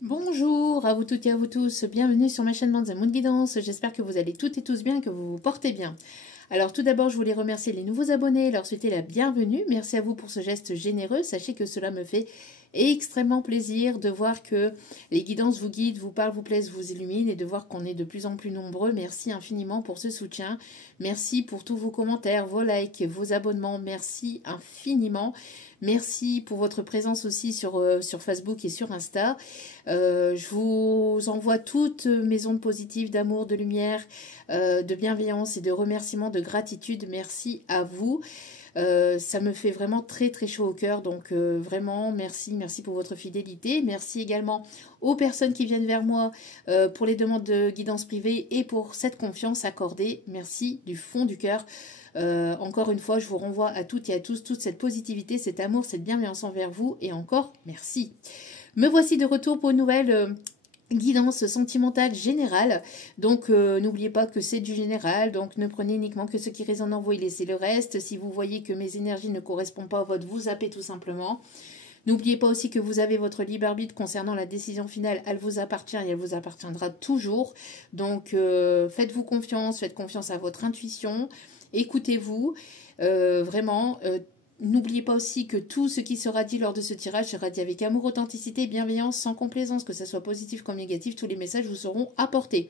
Bonjour à vous toutes et à vous tous, bienvenue sur ma chaîne Manza Moon Guidance, j'espère que vous allez toutes et tous bien, que vous vous portez bien. Alors tout d'abord je voulais remercier les nouveaux abonnés, leur souhaiter la bienvenue, merci à vous pour ce geste généreux, sachez que cela me fait extrêmement plaisir de voir que les guidances vous guident, vous parlent, vous plaisent, vous illuminent et de voir qu'on est de plus en plus nombreux. Merci infiniment pour ce soutien, merci pour tous vos commentaires, vos likes, vos abonnements, merci infiniment. Merci pour votre présence aussi sur Facebook et sur Insta. Je vous envoie toutes mes ondes positives d'amour, de lumière, de bienveillance et de remerciements, de gratitude. Merci à vous. Ça me fait vraiment très très chaud au cœur, donc vraiment merci pour votre fidélité. Merci également aux personnes qui viennent vers moi pour les demandes de guidance privée et pour cette confiance accordée. Merci du fond du cœur. Encore une fois, je vous renvoie à toutes et à tous toute cette positivité, cet amour, cette bienveillance envers vous et encore merci. Me voici de retour pour une nouvelle guidance sentimentale générale. Donc n'oubliez pas que c'est du général, donc ne prenez uniquement que ce qui résonne en vous et laissez le reste. Si vous voyez que mes énergies ne correspondent pas à votre, vous zappez tout simplement. N'oubliez pas aussi que vous avez votre libre arbitre concernant la décision finale, elle vous appartient et elle vous appartiendra toujours. Donc faites-vous confiance, faites confiance à votre intuition, écoutez-vous, vraiment. N'oubliez pas aussi que tout ce qui sera dit lors de ce tirage sera dit avec amour, authenticité, bienveillance, sans complaisance, que ce soit positif comme négatif, tous les messages vous seront apportés.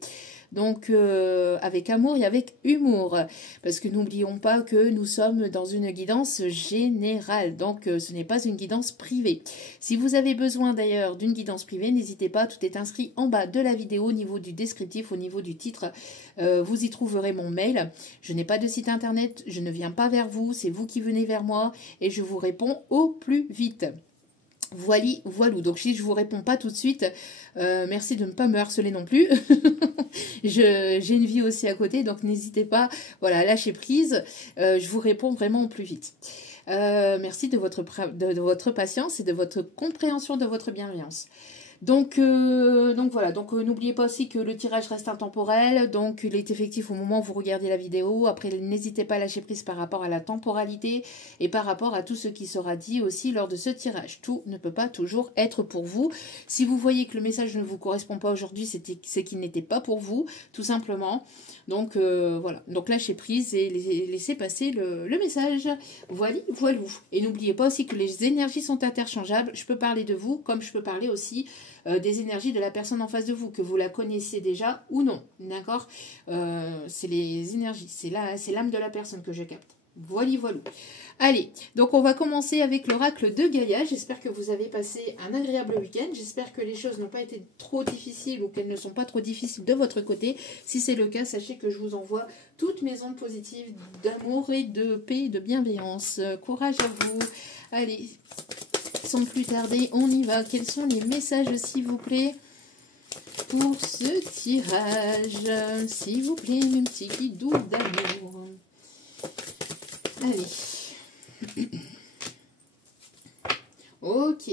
Donc avec amour et avec humour, parce que n'oublions pas que nous sommes dans une guidance générale, donc ce n'est pas une guidance privée. Si vous avez besoin d'ailleurs d'une guidance privée, n'hésitez pas, tout est inscrit en bas de la vidéo au niveau du descriptif, au niveau du titre, vous y trouverez mon mail. Je n'ai pas de site internet, je ne viens pas vers vous, c'est vous qui venez vers moi et je vous réponds au plus vite. Voilou. Donc si je vous réponds pas tout de suite, merci de ne pas me harceler non plus. J'ai une vie aussi à côté, donc n'hésitez pas, voilà, lâchez prise. Je vous réponds vraiment au plus vite. Merci de votre patience et de votre compréhension, de votre bienveillance. Donc voilà, donc n'oubliez pas aussi que le tirage reste intemporel, donc il est effectif au moment où vous regardez la vidéo. Après, n'hésitez pas à lâcher prise par rapport à la temporalité et par rapport à tout ce qui sera dit aussi lors de ce tirage. Tout ne peut pas toujours être pour vous. Si vous voyez que le message ne vous correspond pas aujourd'hui, c'est qu'il n'était pas pour vous, tout simplement. Donc voilà, donc lâchez prise et laissez passer le message. Voilou. Et n'oubliez pas aussi que les énergies sont interchangeables. Je peux parler de vous comme je peux parler aussi des énergies de la personne en face de vous, que vous la connaissez déjà ou non, d'accord. C'est les énergies, c'est l'âme de la personne que je capte. Voilou. Allez, donc on va commencer avec l'oracle de Gaïa. J'espère que vous avez passé un agréable week-end. J'espère que les choses n'ont pas été trop difficiles ou qu'elles ne sont pas trop difficiles de votre côté. Si c'est le cas, sachez que je vous envoie toutes mes ondes positives d'amour et de paix et de bienveillance. Courage à vous. Allez, sans plus tarder, on y va. Quels sont les messages, s'il vous plaît, pour ce tirage? S'il vous plaît, mes petits guidous d'amour. Allez. Ok.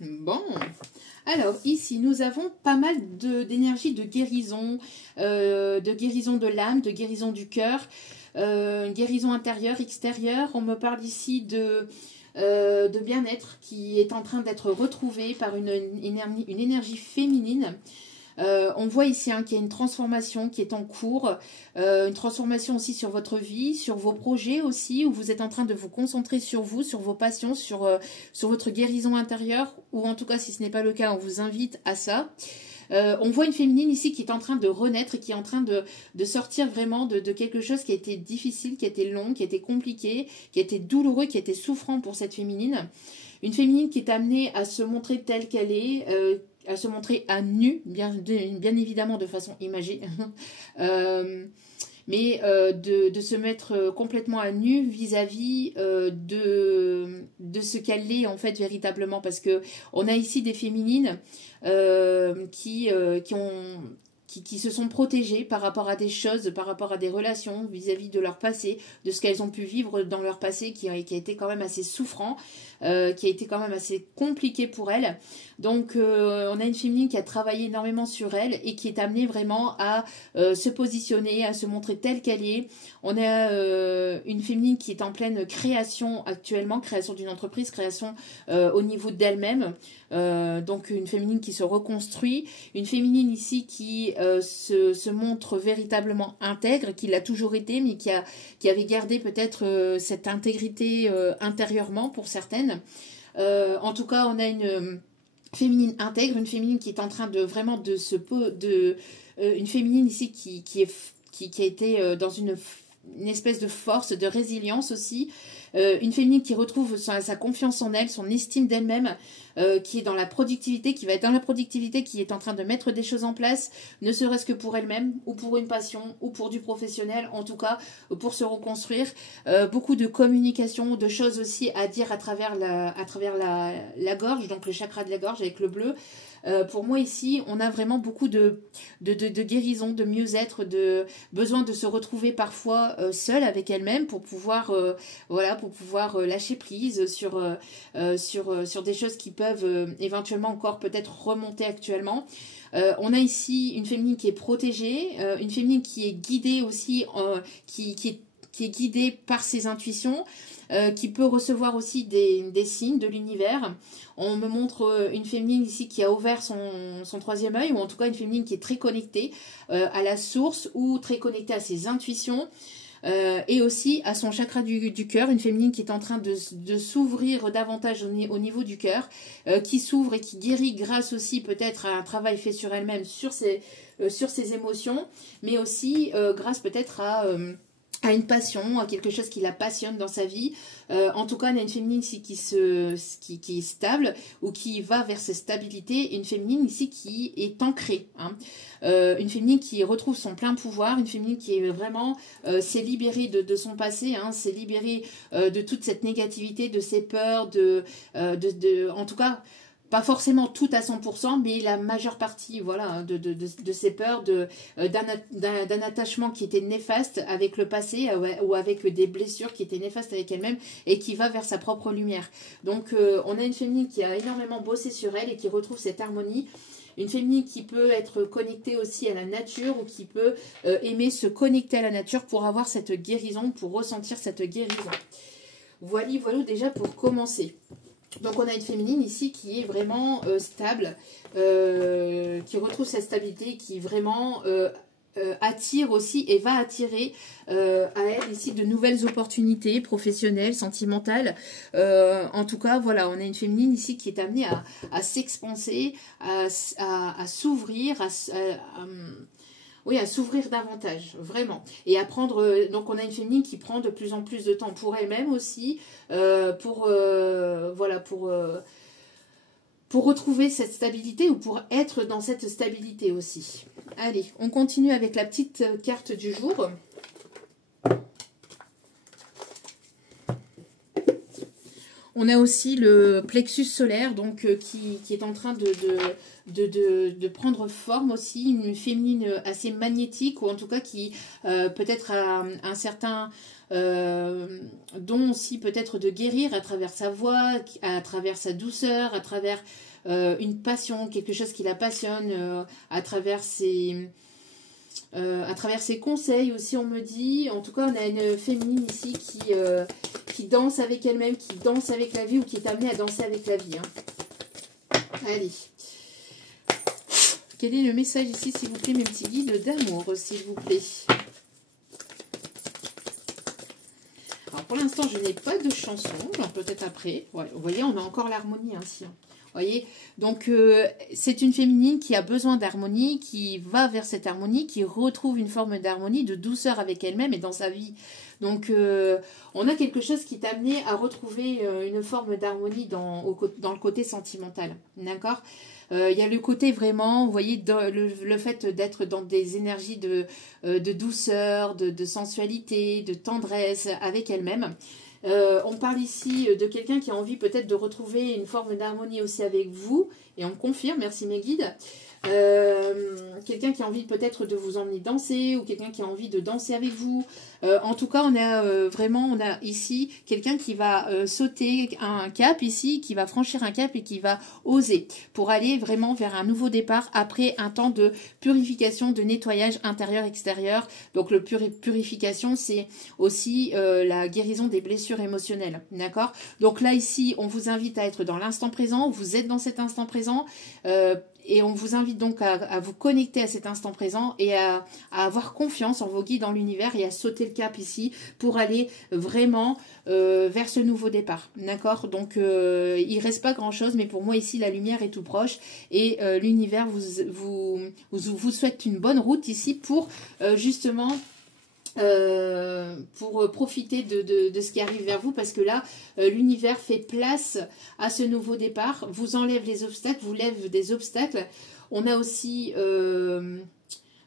Bon. Alors, ici, nous avons pas mal d'énergie de guérison de l'âme, de guérison du cœur, une guérison intérieure, extérieure. On me parle ici de bien-être qui est en train d'être retrouvé par une énergie féminine. On voit ici qu'il y a une transformation qui est en cours, une transformation aussi sur votre vie, sur vos projets aussi, où vous êtes en train de vous concentrer sur vous, sur vos passions, sur votre guérison intérieure, ou en tout cas si ce n'est pas le cas, on vous invite à ça. On voit une féminine ici qui est en train de renaître et qui est en train de sortir vraiment de quelque chose qui a été difficile, qui a été long, qui a été compliqué, qui a été douloureux, qui a été souffrant pour cette féminine. Une féminine qui est amenée à se montrer telle qu'elle est, à se montrer à nu, bien évidemment de façon imagée, mais de se mettre complètement à nu vis-à-vis de ce qu'elle est en fait véritablement, parce que on a ici des féminines qui se sont protégées par rapport à des choses, par rapport à des relations vis-à-vis de leur passé, de ce qu'elles ont pu vivre dans leur passé qui a été quand même assez souffrant. qui a été quand même assez compliqué pour elle. Donc on a une féminine qui a travaillé énormément sur elle et qui est amenée vraiment à se positionner, à se montrer telle qu'elle est. On a une féminine qui est en pleine création actuellement, création d'une entreprise, création au niveau d'elle-même. Donc une féminine qui se reconstruit, une féminine ici qui se montre véritablement intègre, qui l'a toujours été, mais qui avait gardé peut-être cette intégrité intérieurement pour certaines. En tout cas, on a une féminine intègre, une féminine qui est en train de vraiment une féminine ici qui a été dans une espèce de force, de résilience aussi, une féminine qui retrouve sa confiance en elle, son estime d'elle-même, qui est dans la productivité, qui va être dans la productivité, qui est en train de mettre des choses en place, ne serait-ce que pour elle-même, ou pour une passion, ou pour du professionnel, en tout cas pour se reconstruire. Beaucoup de communication, de choses aussi à dire à travers la gorge, donc le chakra de la gorge avec le bleu. Pour moi ici, on a vraiment beaucoup de guérison, de mieux-être, de besoin de se retrouver parfois seule avec elle-même pour pouvoir, lâcher prise sur des choses qui peuvent éventuellement encore peut-être remonter actuellement. On a ici une féminine qui est protégée, une féminine qui est guidée aussi, qui est guidée par ses intuitions, qui peut recevoir aussi des signes de l'univers. On me montre une féminine ici qui a ouvert son troisième œil, ou en tout cas une féminine qui est très connectée à la source ou très connectée à ses intuitions. Et aussi à son chakra du cœur, une féminine qui est en train de s'ouvrir davantage au niveau du cœur, qui s'ouvre et qui guérit grâce aussi peut-être à un travail fait sur elle-même, sur ses émotions, mais aussi grâce peut-être à une passion, à quelque chose qui la passionne dans sa vie. En tout cas, on a une féminine ici qui est stable ou qui va vers cette stabilité. Une féminine ici qui est ancrée. Une féminine qui retrouve son plein pouvoir. Une féminine qui est vraiment s'est libérée de son passé, s'est libérée de toute cette négativité, de ses peurs, en tout cas, pas forcément tout à 100%, mais la majeure partie de ces peurs, d'un attachement qui était néfaste avec le passé ou avec des blessures qui étaient néfastes avec elle-même et qui va vers sa propre lumière. Donc on a une féminine qui a énormément bossé sur elle et qui retrouve cette harmonie. Une féminine qui peut être connectée aussi à la nature ou qui peut aimer se connecter à la nature pour avoir cette guérison, pour ressentir cette guérison. Voilà déjà pour commencer. Donc on a une féminine ici qui est vraiment stable, qui retrouve cette stabilité, qui vraiment attire aussi et va attirer à elle ici de nouvelles opportunités professionnelles, sentimentales. En tout cas, voilà, on a une féminine ici qui est amenée à s'expanser, à s'ouvrir, à s'ouvrir davantage, vraiment. Et à prendre, donc on a une féminine qui prend de plus en plus de temps pour elle-même aussi, pour retrouver cette stabilité ou pour être dans cette stabilité aussi. Allez, on continue avec la petite carte du jour. On a aussi le plexus solaire, donc qui est en train de prendre forme aussi, une féminine assez magnétique, ou en tout cas qui peut-être a un certain don aussi peut-être de guérir à travers sa voix, à travers sa douceur, à travers une passion, quelque chose qui la passionne, à travers ses conseils aussi, on me dit. En tout cas, on a une féminine ici qui danse avec elle-même, qui danse avec la vie ou qui est amenée à danser avec la vie. Allez. Quel est le message ici, s'il vous plaît, mes petits guides d'amour, s'il vous plaît? Alors, pour l'instant, je n'ai pas de chanson. Alors, peut-être après. Ouais, vous voyez, on a encore l'harmonie ici. Voyez, donc c'est une féminine qui a besoin d'harmonie, qui va vers cette harmonie, qui retrouve une forme d'harmonie, de douceur avec elle-même et dans sa vie. Donc on a quelque chose qui est amené à retrouver une forme d'harmonie dans le côté sentimental, d'accord. Il y a le côté vraiment, vous voyez, le fait d'être dans des énergies de douceur, de sensualité, de tendresse avec elle-même. On parle ici de quelqu'un qui a envie peut-être de retrouver une forme d'harmonie aussi avec vous Et on me confirme, merci mes guides. Quelqu'un qui a envie peut-être de vous emmener danser ou quelqu'un qui a envie de danser avec vous. En tout cas, on a ici quelqu'un qui va sauter un cap ici, qui va franchir un cap et qui va oser pour aller vraiment vers un nouveau départ après un temps de purification, de nettoyage intérieur-extérieur. Donc le purification, c'est aussi la guérison des blessures émotionnelles. D'accord? Donc là, ici, on vous invite à être dans l'instant présent. Vous êtes dans cet instant présent. Et on vous invite donc à vous connecter à cet instant présent et à avoir confiance en vos guides, dans l'univers et à sauter le cap ici pour aller vraiment vers ce nouveau départ. D'accord? Donc il reste pas grand chose, mais pour moi ici la lumière est tout proche et l'univers vous souhaite une bonne route ici pour justement pour profiter de ce qui arrive vers vous, parce que là l'univers fait place à ce nouveau départ, vous enlève les obstacles, vous lève des obstacles. On a aussi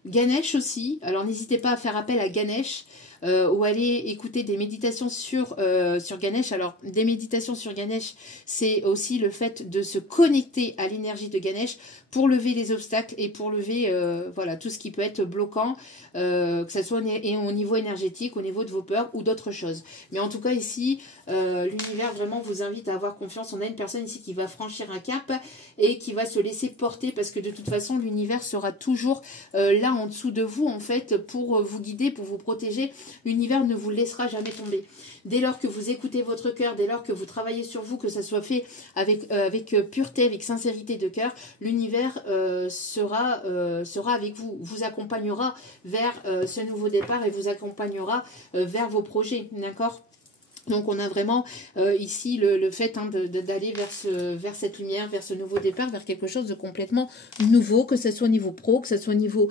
Ganesh aussi, alors n'hésitez pas à faire appel à Ganesh ou aller écouter des méditations sur Ganesh. Alors des méditations sur Ganesh, c'est aussi le fait de se connecter à l'énergie de Ganesh pour lever les obstacles et pour lever voilà, tout ce qui peut être bloquant, que ce soit au niveau énergétique, au niveau de vos peurs ou d'autres choses. Mais en tout cas ici, l'univers vraiment vous invite à avoir confiance. On a une personne ici qui va franchir un cap et qui va se laisser porter, parce que de toute façon l'univers sera toujours là en dessous de vous en fait pour vous guider, pour vous protéger. L'univers ne vous laissera jamais tomber. Dès lors que vous écoutez votre cœur, dès lors que vous travaillez sur vous, que ça soit fait avec pureté, avec sincérité de cœur, l'univers sera avec vous, vous accompagnera vers ce nouveau départ et vous accompagnera vers vos projets, d'accord ? Donc on a vraiment ici le fait d'aller vers cette lumière, vers ce nouveau départ, vers quelque chose de complètement nouveau, que ce soit au niveau pro, que ce soit au niveau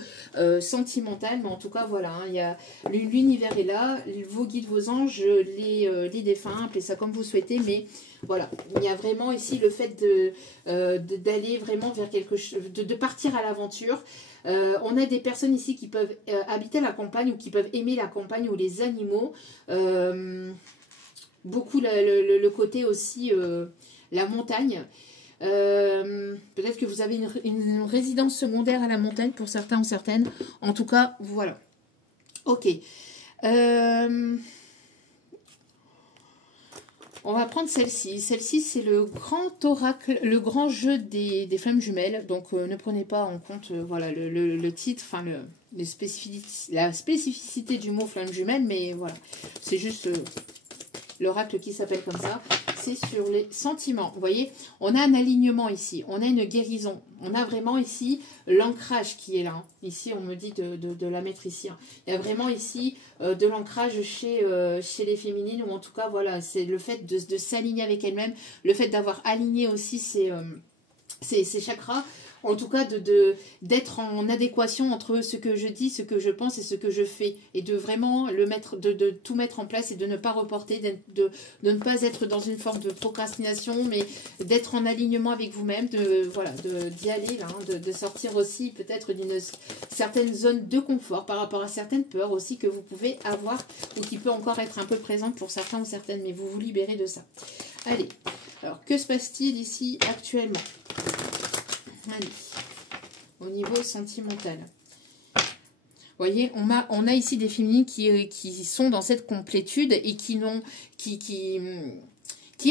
sentimental, mais en tout cas voilà, hein, l'univers est là, vos guides, vos anges, les défunts, appelez ça comme vous souhaitez, mais voilà, il y a vraiment ici le fait d'aller vraiment vers quelque chose, de partir à l'aventure. On a des personnes ici qui peuvent habiter la campagne ou qui peuvent aimer la campagne ou les animaux. Beaucoup le côté aussi la montagne. Peut-être que vous avez une résidence secondaire à la montagne pour certains ou certaines. En tout cas, voilà. Ok. On va prendre celle-ci. Celle-ci, c'est le grand oracle, le grand jeu des flammes jumelles. Donc, ne prenez pas en compte voilà, le titre, enfin la spécificité du mot flamme jumelle, mais voilà. C'est juste l'oracle qui s'appelle comme ça. C'est sur les sentiments. Vous voyez, on a un alignement ici. On a une guérison. On a vraiment ici l'ancrage qui est là. Ici, on me dit de la mettre ici. Il y a vraiment ici de l'ancrage chez les féminines, ou en tout cas, voilà, c'est le fait de s'aligner avec elles-mêmes, le fait d'avoir aligné aussi ces chakras. En tout cas, d'être en adéquation entre ce que je dis, ce que je pense et ce que je fais. Et de vraiment de tout mettre en place et de ne pas reporter, de ne pas être dans une forme de procrastination, mais d'être en alignement avec vous-même, d'y aller, là, hein, de sortir aussi peut-être d'une certaine zone de confort par rapport à certaines peurs aussi que vous pouvez avoir ou qui peut encore être un peu présente pour certains ou certaines, mais vous vous libérez de ça. Allez, alors que se passe-t-il ici actuellement ? Allez, au niveau sentimental. Vous voyez, on a ici des féminines qui sont dans cette complétude et qui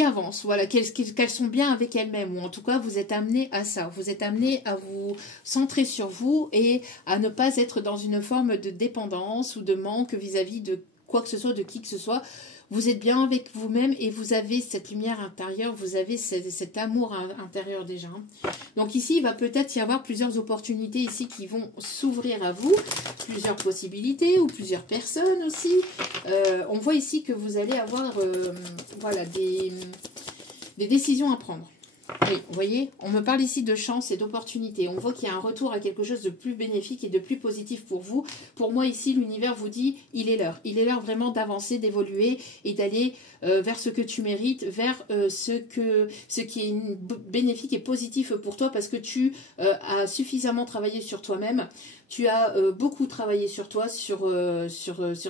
avancent, voilà, qu'elles sont bien avec elles-mêmes, ou en tout cas vous êtes amené à ça, vous êtes amené à vous centrer sur vous et à ne pas être dans une forme de dépendance ou de manque vis-à-vis de quoi que ce soit, de qui que ce soit. Vous êtes bien avec vous-même et vous avez cette lumière intérieure, vous avez cet amour intérieur déjà. Donc ici, il va peut-être y avoir plusieurs opportunités ici qui vont s'ouvrir à vous, plusieurs possibilités ou plusieurs personnes aussi. On voit ici que vous allez avoir voilà, des décisions à prendre. Oui, vous voyez, on me parle ici de chance et d'opportunité. On voit qu'il y a un retour à quelque chose de plus bénéfique et de plus positif pour vous. Pour moi, ici, l'univers vous dit, il est l'heure. Il est l'heure vraiment d'avancer, d'évoluer et d'aller vers ce que tu mérites, vers ce qui est bénéfique et positif pour toi, parce que tu as suffisamment travaillé sur toi-même. Tu as beaucoup travaillé sur toi, sur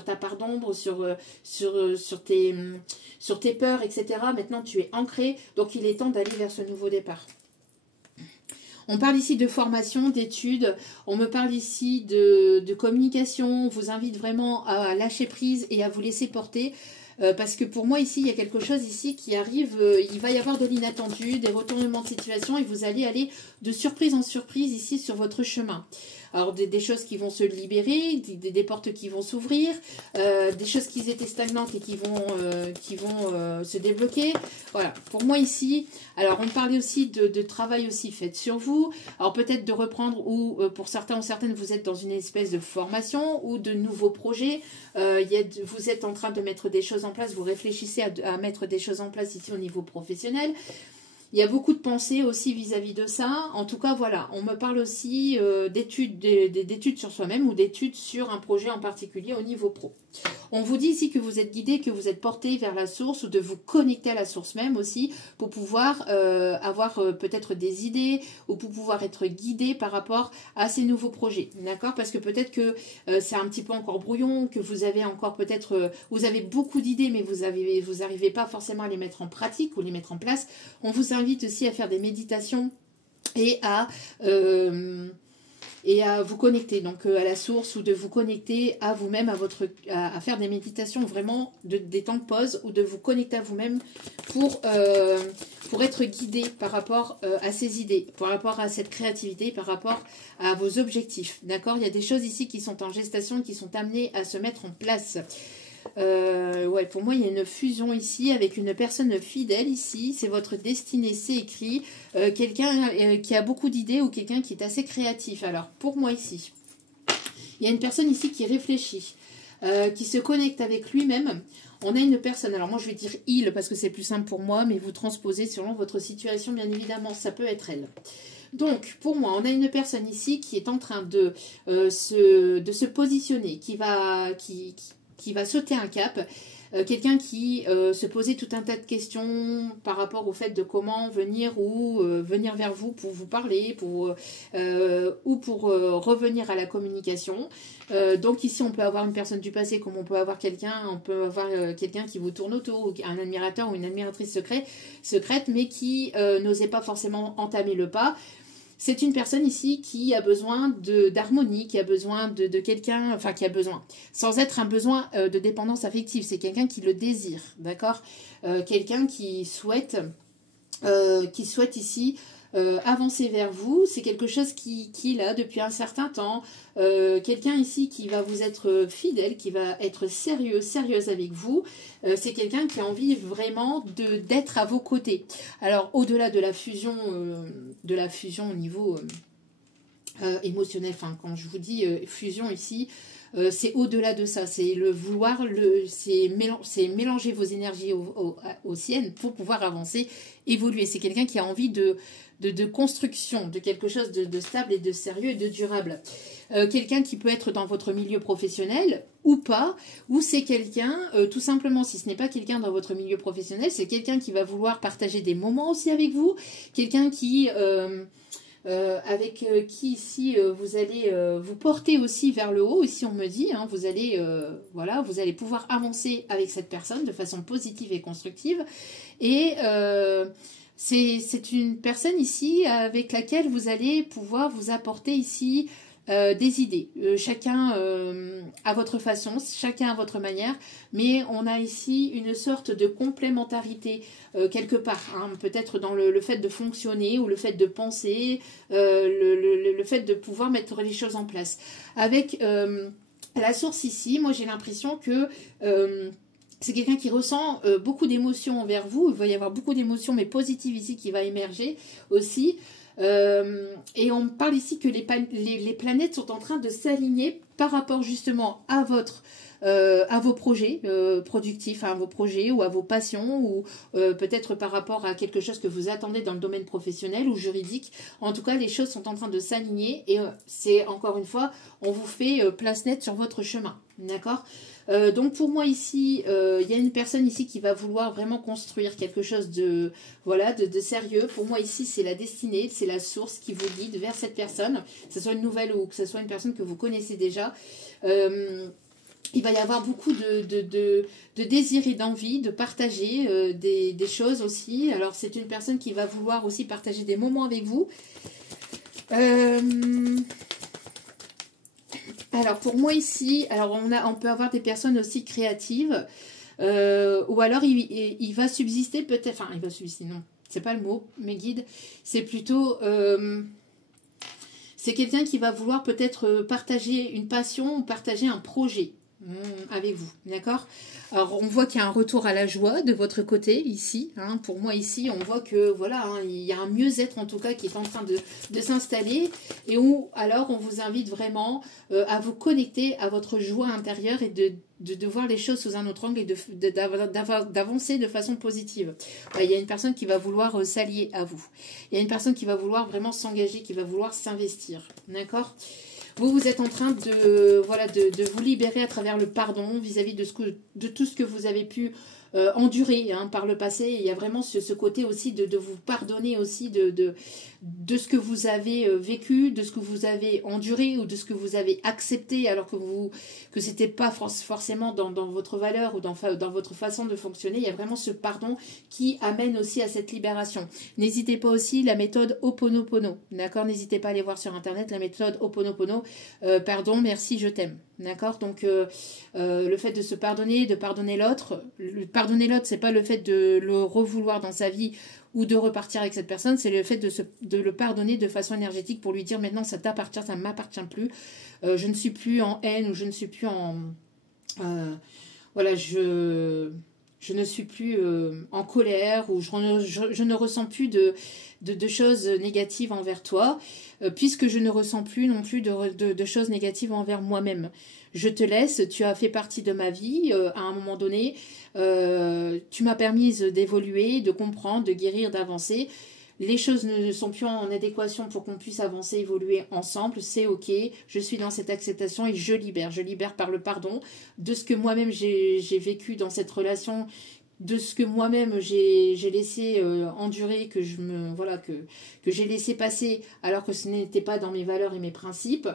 ta part d'ombre, sur tes peurs, etc. Maintenant, tu es ancré, donc il est temps d'aller vers ce nouveau départ. On parle ici de formation, d'études, on me parle ici de communication, on vous invite vraiment à lâcher prise et à vous laisser porter. Parce que pour moi ici, il y a quelque chose ici qui arrive, il va y avoir de l'inattendu, des retournements de situation et vous allez aller de surprise en surprise ici sur votre chemin. Alors des choses qui vont se libérer, des portes qui vont s'ouvrir, des choses qui étaient stagnantes et qui vont se débloquer. Voilà, pour moi ici, alors on parlait aussi de travail aussi fait sur vous. Alors peut-être de reprendre ou pour certains ou certaines vous êtes dans une espèce de formation ou de nouveaux projets. Vous êtes en train de mettre des choses en place, vous réfléchissez à mettre des choses en place ici au niveau professionnel. Il y a beaucoup de pensées aussi vis-à-vis de ça. En tout cas, voilà, on me parle aussi d'études sur soi-même ou d'études sur un projet en particulier au niveau pro. On vous dit ici que vous êtes guidé, que vous êtes porté vers la source ou de vous connecter à la source même aussi pour pouvoir avoir peut-être des idées ou pour pouvoir être guidé par rapport à ces nouveaux projets. D'accord? Parce que peut-être que c'est un petit peu encore brouillon, que vous avez encore peut-être, vous avez beaucoup d'idées mais vous n'arrivez pas forcément à les mettre en pratique ou les mettre en place. On vous invite aussi à faire des méditations et à vous connecter donc à la source ou de vous connecter à vous-même, à faire des méditations vraiment des temps de pause ou de vous connecter à vous-même pour être guidé par rapport à ces idées, par rapport à cette créativité, par rapport à vos objectifs. D'accord? Il y a des choses ici qui sont en gestation, qui sont amenées à se mettre en place. Ouais, pour moi il y a une fusion ici avec une personne fidèle ici, c'est votre destinée, c'est écrit, quelqu'un qui a beaucoup d'idées ou quelqu'un qui est assez créatif. Alors pour moi ici, il y a une personne ici qui réfléchit, qui se connecte avec lui-même. On a une personne, alors moi je vais dire il parce que c'est plus simple pour moi, mais vous transposez selon votre situation bien évidemment, ça peut être elle. Donc, pour moi, on a une personne ici qui est en train de se positionner, qui va sauter un cap, quelqu'un qui se posait tout un tas de questions par rapport au fait de comment venir ou venir vers vous pour vous parler ou pour revenir à la communication. Donc ici on peut avoir une personne du passé comme on peut avoir quelqu'un qui vous tourne autour ou un admirateur ou une admiratrice secrète mais qui n'osait pas forcément entamer le pas. C'est une personne ici qui a besoin d'harmonie, qui a besoin de quelqu'un, enfin qui a besoin, sans être un besoin de dépendance affective, c'est quelqu'un qui le désire, d'accord? Quelqu'un qui souhaite ici avancer vers vous, c'est quelque chose qu'il a depuis un certain temps, quelqu'un ici qui va vous être fidèle, qui va être sérieuse avec vous, c'est quelqu'un qui a envie vraiment d'être à vos côtés. Alors au-delà de la fusion au niveau émotionnel, enfin quand je vous dis fusion ici, c'est au-delà de ça, c'est le vouloir, c'est mélanger vos énergies aux siennes pour pouvoir avancer, évoluer. C'est quelqu'un qui a envie de construction, de quelque chose de stable et de sérieux et de durable. Quelqu'un qui peut être dans votre milieu professionnel ou pas, ou c'est quelqu'un, tout simplement, si ce n'est pas quelqu'un dans votre milieu professionnel, c'est quelqu'un qui va vouloir partager des moments aussi avec vous, quelqu'un qui... avec qui ici vous allez vous porter aussi vers le haut, ici on me dit, hein, vous allez pouvoir avancer avec cette personne de façon positive et constructive, et c'est une personne ici avec laquelle vous allez pouvoir vous apporter ici des idées, chacun à votre façon, chacun à votre manière, mais on a ici une sorte de complémentarité quelque part, hein, peut-être dans le fait de fonctionner ou le fait de penser, le fait de pouvoir mettre les choses en place. Avec la source ici, moi j'ai l'impression que c'est quelqu'un qui ressent beaucoup d'émotions envers vous, il va y avoir beaucoup d'émotions mais positives ici qui va émerger aussi. Et on parle ici que les planètes sont en train de s'aligner par rapport justement à vos projets productifs, à vos projets ou à vos passions, ou peut-être par rapport à quelque chose que vous attendez dans le domaine professionnel ou juridique. En tout cas, les choses sont en train de s'aligner et c'est encore une fois, on vous fait place nette sur votre chemin. D'accord ? Donc pour moi ici, il y a une personne ici qui va vouloir vraiment construire quelque chose de sérieux. Pour moi ici, c'est la destinée, c'est la source qui vous guide vers cette personne, que ce soit une nouvelle ou que ce soit une personne que vous connaissez déjà. Il va y avoir beaucoup de désir et d'envie de partager des choses aussi. Alors c'est une personne qui va vouloir aussi partager des moments avec vous. Alors pour moi ici, alors on peut avoir des personnes aussi créatives, ou alors il va subsister peut-être, enfin il va subsister, non, c'est pas le mot, mes guides, c'est plutôt, c'est quelqu'un qui va vouloir peut-être partager une passion ou partager un projet avec vous, d'accord? Alors on voit qu'il y a un retour à la joie de votre côté ici, hein. Pour moi ici on voit que voilà, hein, il y a un mieux-être en tout cas qui est en train de s'installer, et où alors on vous invite vraiment à vous connecter à votre joie intérieure et de voir les choses sous un autre angle et d'avancer de façon positive. Il y a une personne qui va vouloir s'allier à vous, il y a une personne qui va vouloir vraiment s'engager, qui va vouloir s'investir, d'accord? Vous êtes en train de, voilà, de vous libérer à travers le pardon vis-à-vis de tout ce que vous avez pu endurer, hein, par le passé. Il y a vraiment ce côté aussi de vous pardonner aussi de ce que vous avez vécu, de ce que vous avez enduré ou de ce que vous avez accepté alors que c'était pas forcément dans votre valeur ou dans votre façon de fonctionner. Il y a vraiment ce pardon qui amène aussi à cette libération. N'hésitez pas aussi, la méthode Ho'oponopono, d'accord? N'hésitez pas à aller voir sur internet la méthode Ho'oponopono, pardon, merci, je t'aime, d'accord? Donc le fait de se pardonner, de pardonner l'autre, c'est pas le fait de le revouloir dans sa vie ou de repartir avec cette personne, c'est le fait de le pardonner de façon énergétique pour lui dire maintenant ça t'appartient, ça ne m'appartient plus, je ne suis plus en haine ou je ne suis plus en... voilà, je ne suis plus en colère ou je ne ressens plus de choses négatives envers toi, puisque je ne ressens plus non plus de choses négatives envers moi-même. Je te laisse, tu as fait partie de ma vie à un moment donné, tu m'as permis d'évoluer, de comprendre, de guérir, d'avancer. Les choses ne sont plus en adéquation pour qu'on puisse avancer, évoluer ensemble, c'est ok, je suis dans cette acceptation et je libère par le pardon de ce que moi-même j'ai vécu dans cette relation, de ce que moi-même j'ai laissé endurer, que j'ai laissé passer alors que ce n'était pas dans mes valeurs et mes principes.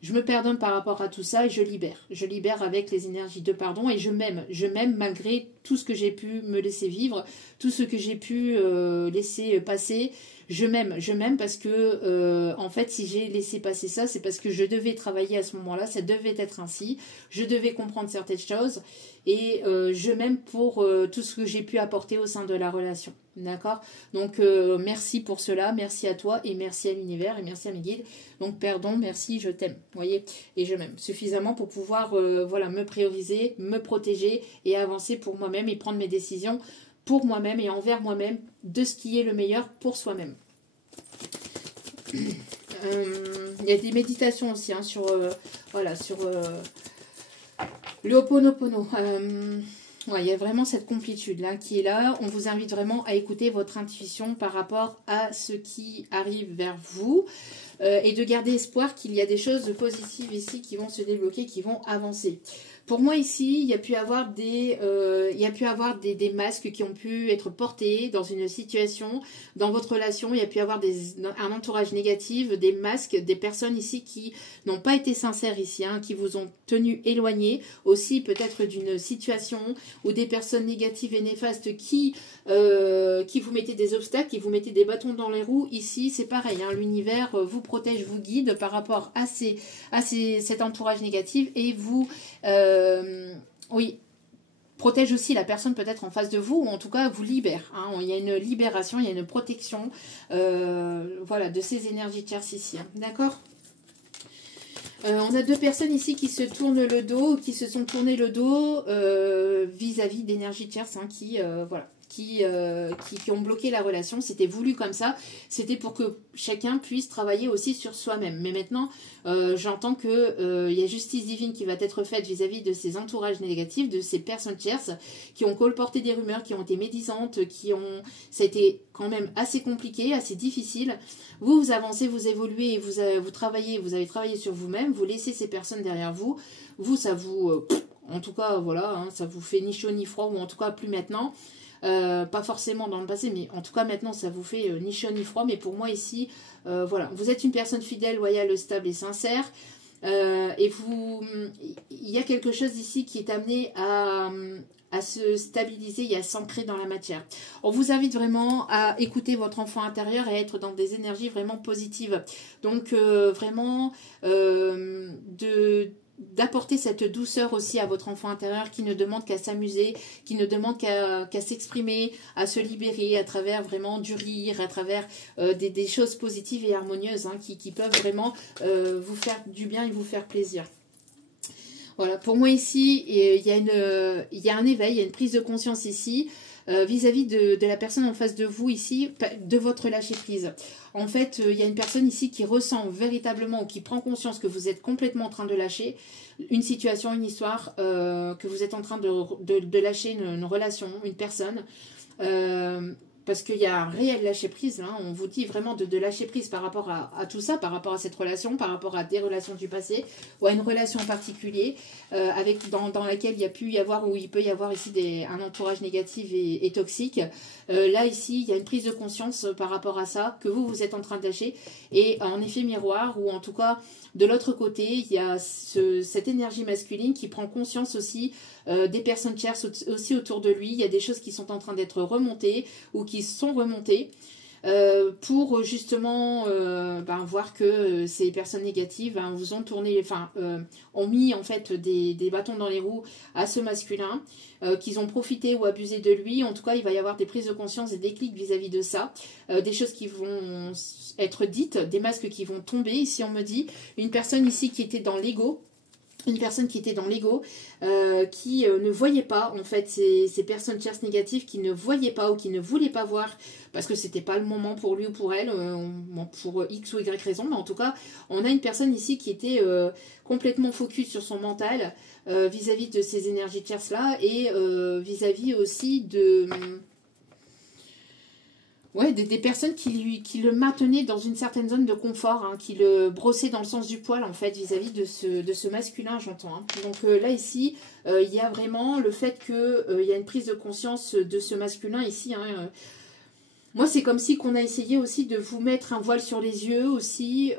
Je me pardonne par rapport à tout ça et je libère avec les énergies de pardon et je m'aime malgré tout ce que j'ai pu me laisser vivre, tout ce que j'ai pu laisser passer. Je m'aime parce que en fait si j'ai laissé passer ça, c'est parce que je devais travailler à ce moment-là, ça devait être ainsi, je devais comprendre certaines choses et je m'aime pour tout ce que j'ai pu apporter au sein de la relation, d'accord? Donc merci pour cela, merci à toi et merci à l'univers et merci à mes guides. Donc pardon, merci, je t'aime, voyez, et je m'aime suffisamment pour pouvoir voilà, me prioriser, me protéger et avancer pour moi-même et prendre mes décisions pour moi-même et envers moi-même de ce qui est le meilleur pour soi-même. Il y a des méditations aussi hein, sur le Ho'oponopono. Ouais, il y a vraiment cette complétude là qui est là. On vous invite vraiment à écouter votre intuition par rapport à ce qui arrive vers vous et de garder espoir qu'il y a des choses positives ici qui vont se débloquer, qui vont avancer. Pour moi ici, il y a pu avoir des masques qui ont pu être portés dans une situation, dans votre relation. Il y a pu avoir un entourage négatif, des masques, des personnes ici qui n'ont pas été sincères ici, hein, qui vous ont tenu éloignés. Aussi peut-être d'une situation ou des personnes négatives et néfastes qui vous mettaient des obstacles, qui vous mettaient des bâtons dans les roues. Ici, c'est pareil, hein, l'univers vous protège, vous guide par rapport à cet entourage négatif et vous... oui, protège aussi la personne peut-être en face de vous, ou en tout cas vous libère. Hein. Il y a une libération, il y a une protection voilà, de ces énergies tierces ici. Hein. D'accord. On a deux personnes ici qui se tournent le dos, qui se sont tournées le dos vis-à-vis d'énergies tierces hein, qui ont bloqué la relation. C'était voulu comme ça. C'était pour que chacun puisse travailler aussi sur soi-même. Mais maintenant, j'entends qu'il y a justice divine qui va être faite vis-à-vis de ces entourages négatifs, de ces personnes tierces qui ont colporté des rumeurs, qui ont été médisantes, ça a été quand même assez compliqué, assez difficile. Vous avancez, vous évoluez, vous travaillez, vous avez travaillé sur vous-même, vous laissez ces personnes derrière vous. Vous, ça vous... en tout cas, voilà, hein, ça vous fait ni chaud ni froid, ou en tout cas plus maintenant. Pas forcément dans le passé, mais en tout cas maintenant ça vous fait ni chaud ni froid. Mais pour moi ici, voilà, vous êtes une personne fidèle, loyale, stable et sincère. Et il y a quelque chose ici qui est amené à se stabiliser et à s'ancrer dans la matière. On vous invite vraiment à écouter votre enfant intérieur et à être dans des énergies vraiment positives. Donc vraiment d'apporter cette douceur aussi à votre enfant intérieur qui ne demande qu'à s'amuser, qui ne demande qu'à s'exprimer, à se libérer à travers vraiment du rire, à travers des choses positives et harmonieuses hein, qui peuvent vraiment vous faire du bien et vous faire plaisir. Voilà, pour moi ici, il y a un éveil, il y a une prise de conscience ici, vis-à-vis de la personne en face de vous ici, de votre lâcher-prise. En fait, il y a une personne ici qui ressent véritablement ou qui prend conscience que vous êtes complètement en train de lâcher une situation, une histoire, que vous êtes en train de lâcher une relation, une personne. Parce qu'il y a un réel lâcher-prise, hein. On vous dit vraiment de lâcher prise par rapport à tout ça, par rapport à cette relation, par rapport à des relations du passé, ou à une relation en particulier, dans laquelle il y a pu y avoir, ou il peut y avoir ici un entourage négatif et toxique. Là, ici, il y a une prise de conscience par rapport à ça, que vous êtes en train de lâcher, et en effet miroir, ou en tout cas, de l'autre côté, il y a cette énergie masculine qui prend conscience aussi des personnes tierces aussi autour de lui. Il y a des choses qui sont en train d'être remontées ou qui sont remontées pour justement voir que ces personnes négatives vous ont tourné, ont mis en fait des bâtons dans les roues à ce masculin, qu'ils ont profité ou abusé de lui. En tout cas, il va y avoir des prises de conscience et des clics vis-à-vis de ça, des choses qui vont être dites, des masques qui vont tomber. Ici, on me dit une personne ici qui était dans l'ego. Une personne qui était dans l'ego, qui ne voyait pas en fait ces personnes tierces négatives, qui ne voyaient pas ou qui ne voulaient pas voir parce que c'était pas le moment pour lui ou pour elle, pour X ou Y raison, mais en tout cas on a une personne ici qui était complètement focus sur son mental vis-à-vis de ces énergies tierces là et vis-à-vis aussi de... Ouais, des personnes qui le maintenaient dans une certaine zone de confort, hein, qui le brossaient dans le sens du poil, en fait, vis-à-vis de ce masculin, j'entends. Hein. Donc là, ici, il y a vraiment le fait qu'il y a une prise de conscience de ce masculin, ici. Hein, moi, c'est comme si qu'on a essayé aussi de vous mettre un voile sur les yeux aussi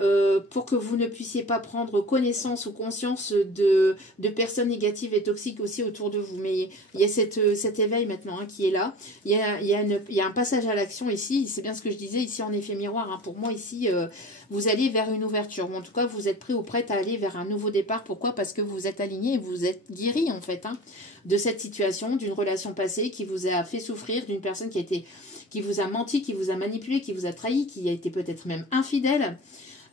pour que vous ne puissiez pas prendre connaissance ou conscience de personnes négatives et toxiques aussi autour de vous. Mais il y a cet éveil maintenant hein, qui est là. Il y a un passage à l'action ici. C'est bien ce que je disais ici en effet miroir. Hein. Pour moi ici, vous allez vers une ouverture. Ou en tout cas, vous êtes prêt ou prête à aller vers un nouveau départ. Pourquoi? Parce que vous êtes aligné et vous êtes guéri en fait hein, de cette situation, d'une relation passée qui vous a fait souffrir, d'une personne qui vous a menti, qui vous a manipulé, qui vous a trahi, qui a été peut-être même infidèle.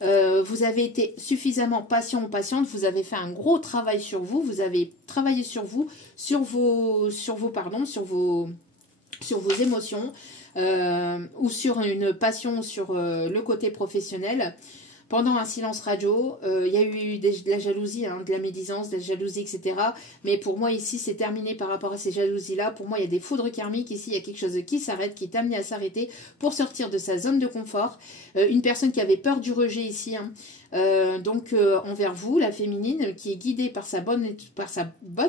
Vous avez été suffisamment patient ou patiente, vous avez fait un gros travail sur vous, vous avez travaillé sur vous, sur vos émotions, ou sur une passion sur le côté professionnel. Pendant un silence radio, il y a eu de la jalousie, hein, de la médisance, de la jalousie, etc. Mais pour moi, ici, c'est terminé par rapport à ces jalousies-là. Pour moi, il y a des foudres karmiques. Ici, il y a quelque chose qui s'arrête, qui est amené à s'arrêter pour sortir de sa zone de confort. Une personne qui avait peur du rejet ici, hein. Envers vous, la féminine, qui est guidée par sa bonne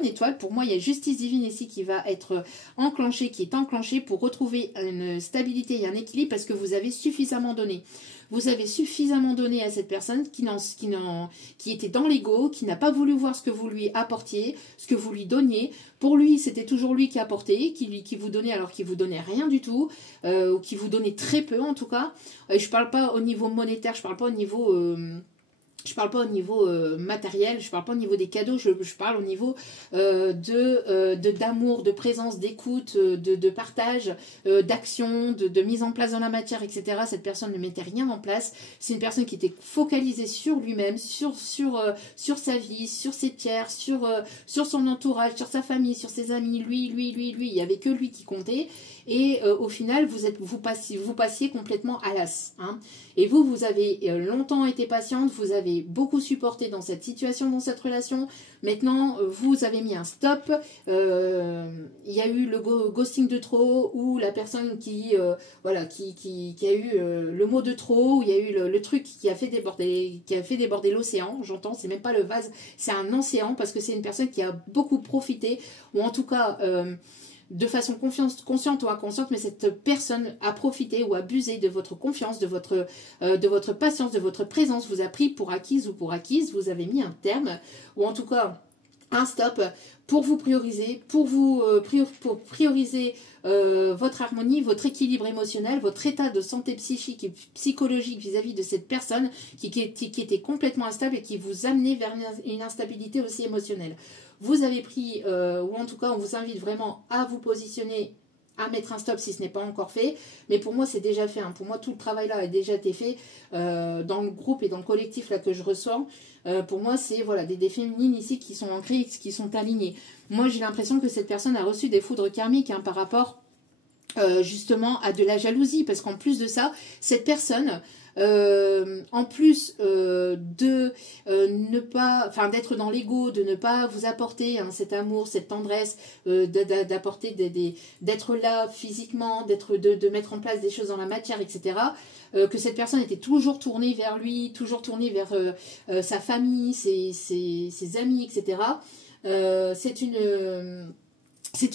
étoile. Pour moi, il y a justice divine ici qui va être enclenchée, qui est enclenchée pour retrouver une stabilité et un équilibre parce que vous avez suffisamment donné. Vous avez suffisamment donné à cette personne qui était dans l'ego, qui n'a pas voulu voir ce que vous lui apportiez, ce que vous lui donniez. Pour lui, c'était toujours lui qui apportait, qui vous donnait alors qu'il vous donnait rien du tout, ou qui vous donnait très peu en tout cas. Je parle pas au niveau monétaire, je parle pas au niveau... Je parle pas au niveau matériel, je parle pas au niveau des cadeaux, je parle au niveau d'amour, de présence, d'écoute, de partage, d'action, de mise en place dans la matière, etc. Cette personne ne mettait rien en place. C'est une personne qui était focalisée sur lui-même, sur sa vie, sur ses tiers, sur son entourage, sur sa famille, sur ses amis, lui. Il n'y avait que lui qui comptait. Et au final, vous passiez complètement à l'as. Hein. Et vous avez longtemps été patiente, vous avez beaucoup supporté dans cette situation, dans cette relation. Maintenant, vous avez mis un stop. Il y a eu le ghosting de trop, ou la personne qui a eu le mot de trop, ou il y a eu le truc qui a fait déborder l'océan. J'entends, c'est même pas le vase, c'est un océan, parce que c'est une personne qui a beaucoup profité, ou en tout cas... de façon consciente ou inconsciente, mais cette personne a profité ou abusé de votre confiance, de votre patience, de votre présence, vous a pris pour acquise ou pour acquise, vous avez mis un terme, ou en tout cas, un stop pour vous prioriser, pour prioriser votre harmonie, votre équilibre émotionnel, votre état de santé psychique et psychologique vis-à-vis de cette personne qui était complètement instable et qui vous amenait vers une instabilité aussi émotionnelle. Vous avez pris, ou en tout cas on vous invite vraiment à vous positionner, à mettre un stop si ce n'est pas encore fait, mais pour moi c'est déjà fait, hein. Pour moi tout le travail là a déjà été fait dans le groupe et dans le collectif là que je ressens. Pour moi c'est voilà, des féminines ici qui sont ancrées, qui sont alignées. Moi j'ai l'impression que cette personne a reçu des foudres karmiques, hein, par rapport justement à de la jalousie, parce qu'en plus de ça, cette personne, en plus de ne pas, enfin d'être dans l'ego, de ne pas vous apporter, hein, cet amour, cette tendresse, d'apporter d'être là physiquement, de mettre en place des choses dans la matière, etc. Que cette personne était toujours tournée vers lui, toujours tournée vers sa famille, ses amis, etc. C'est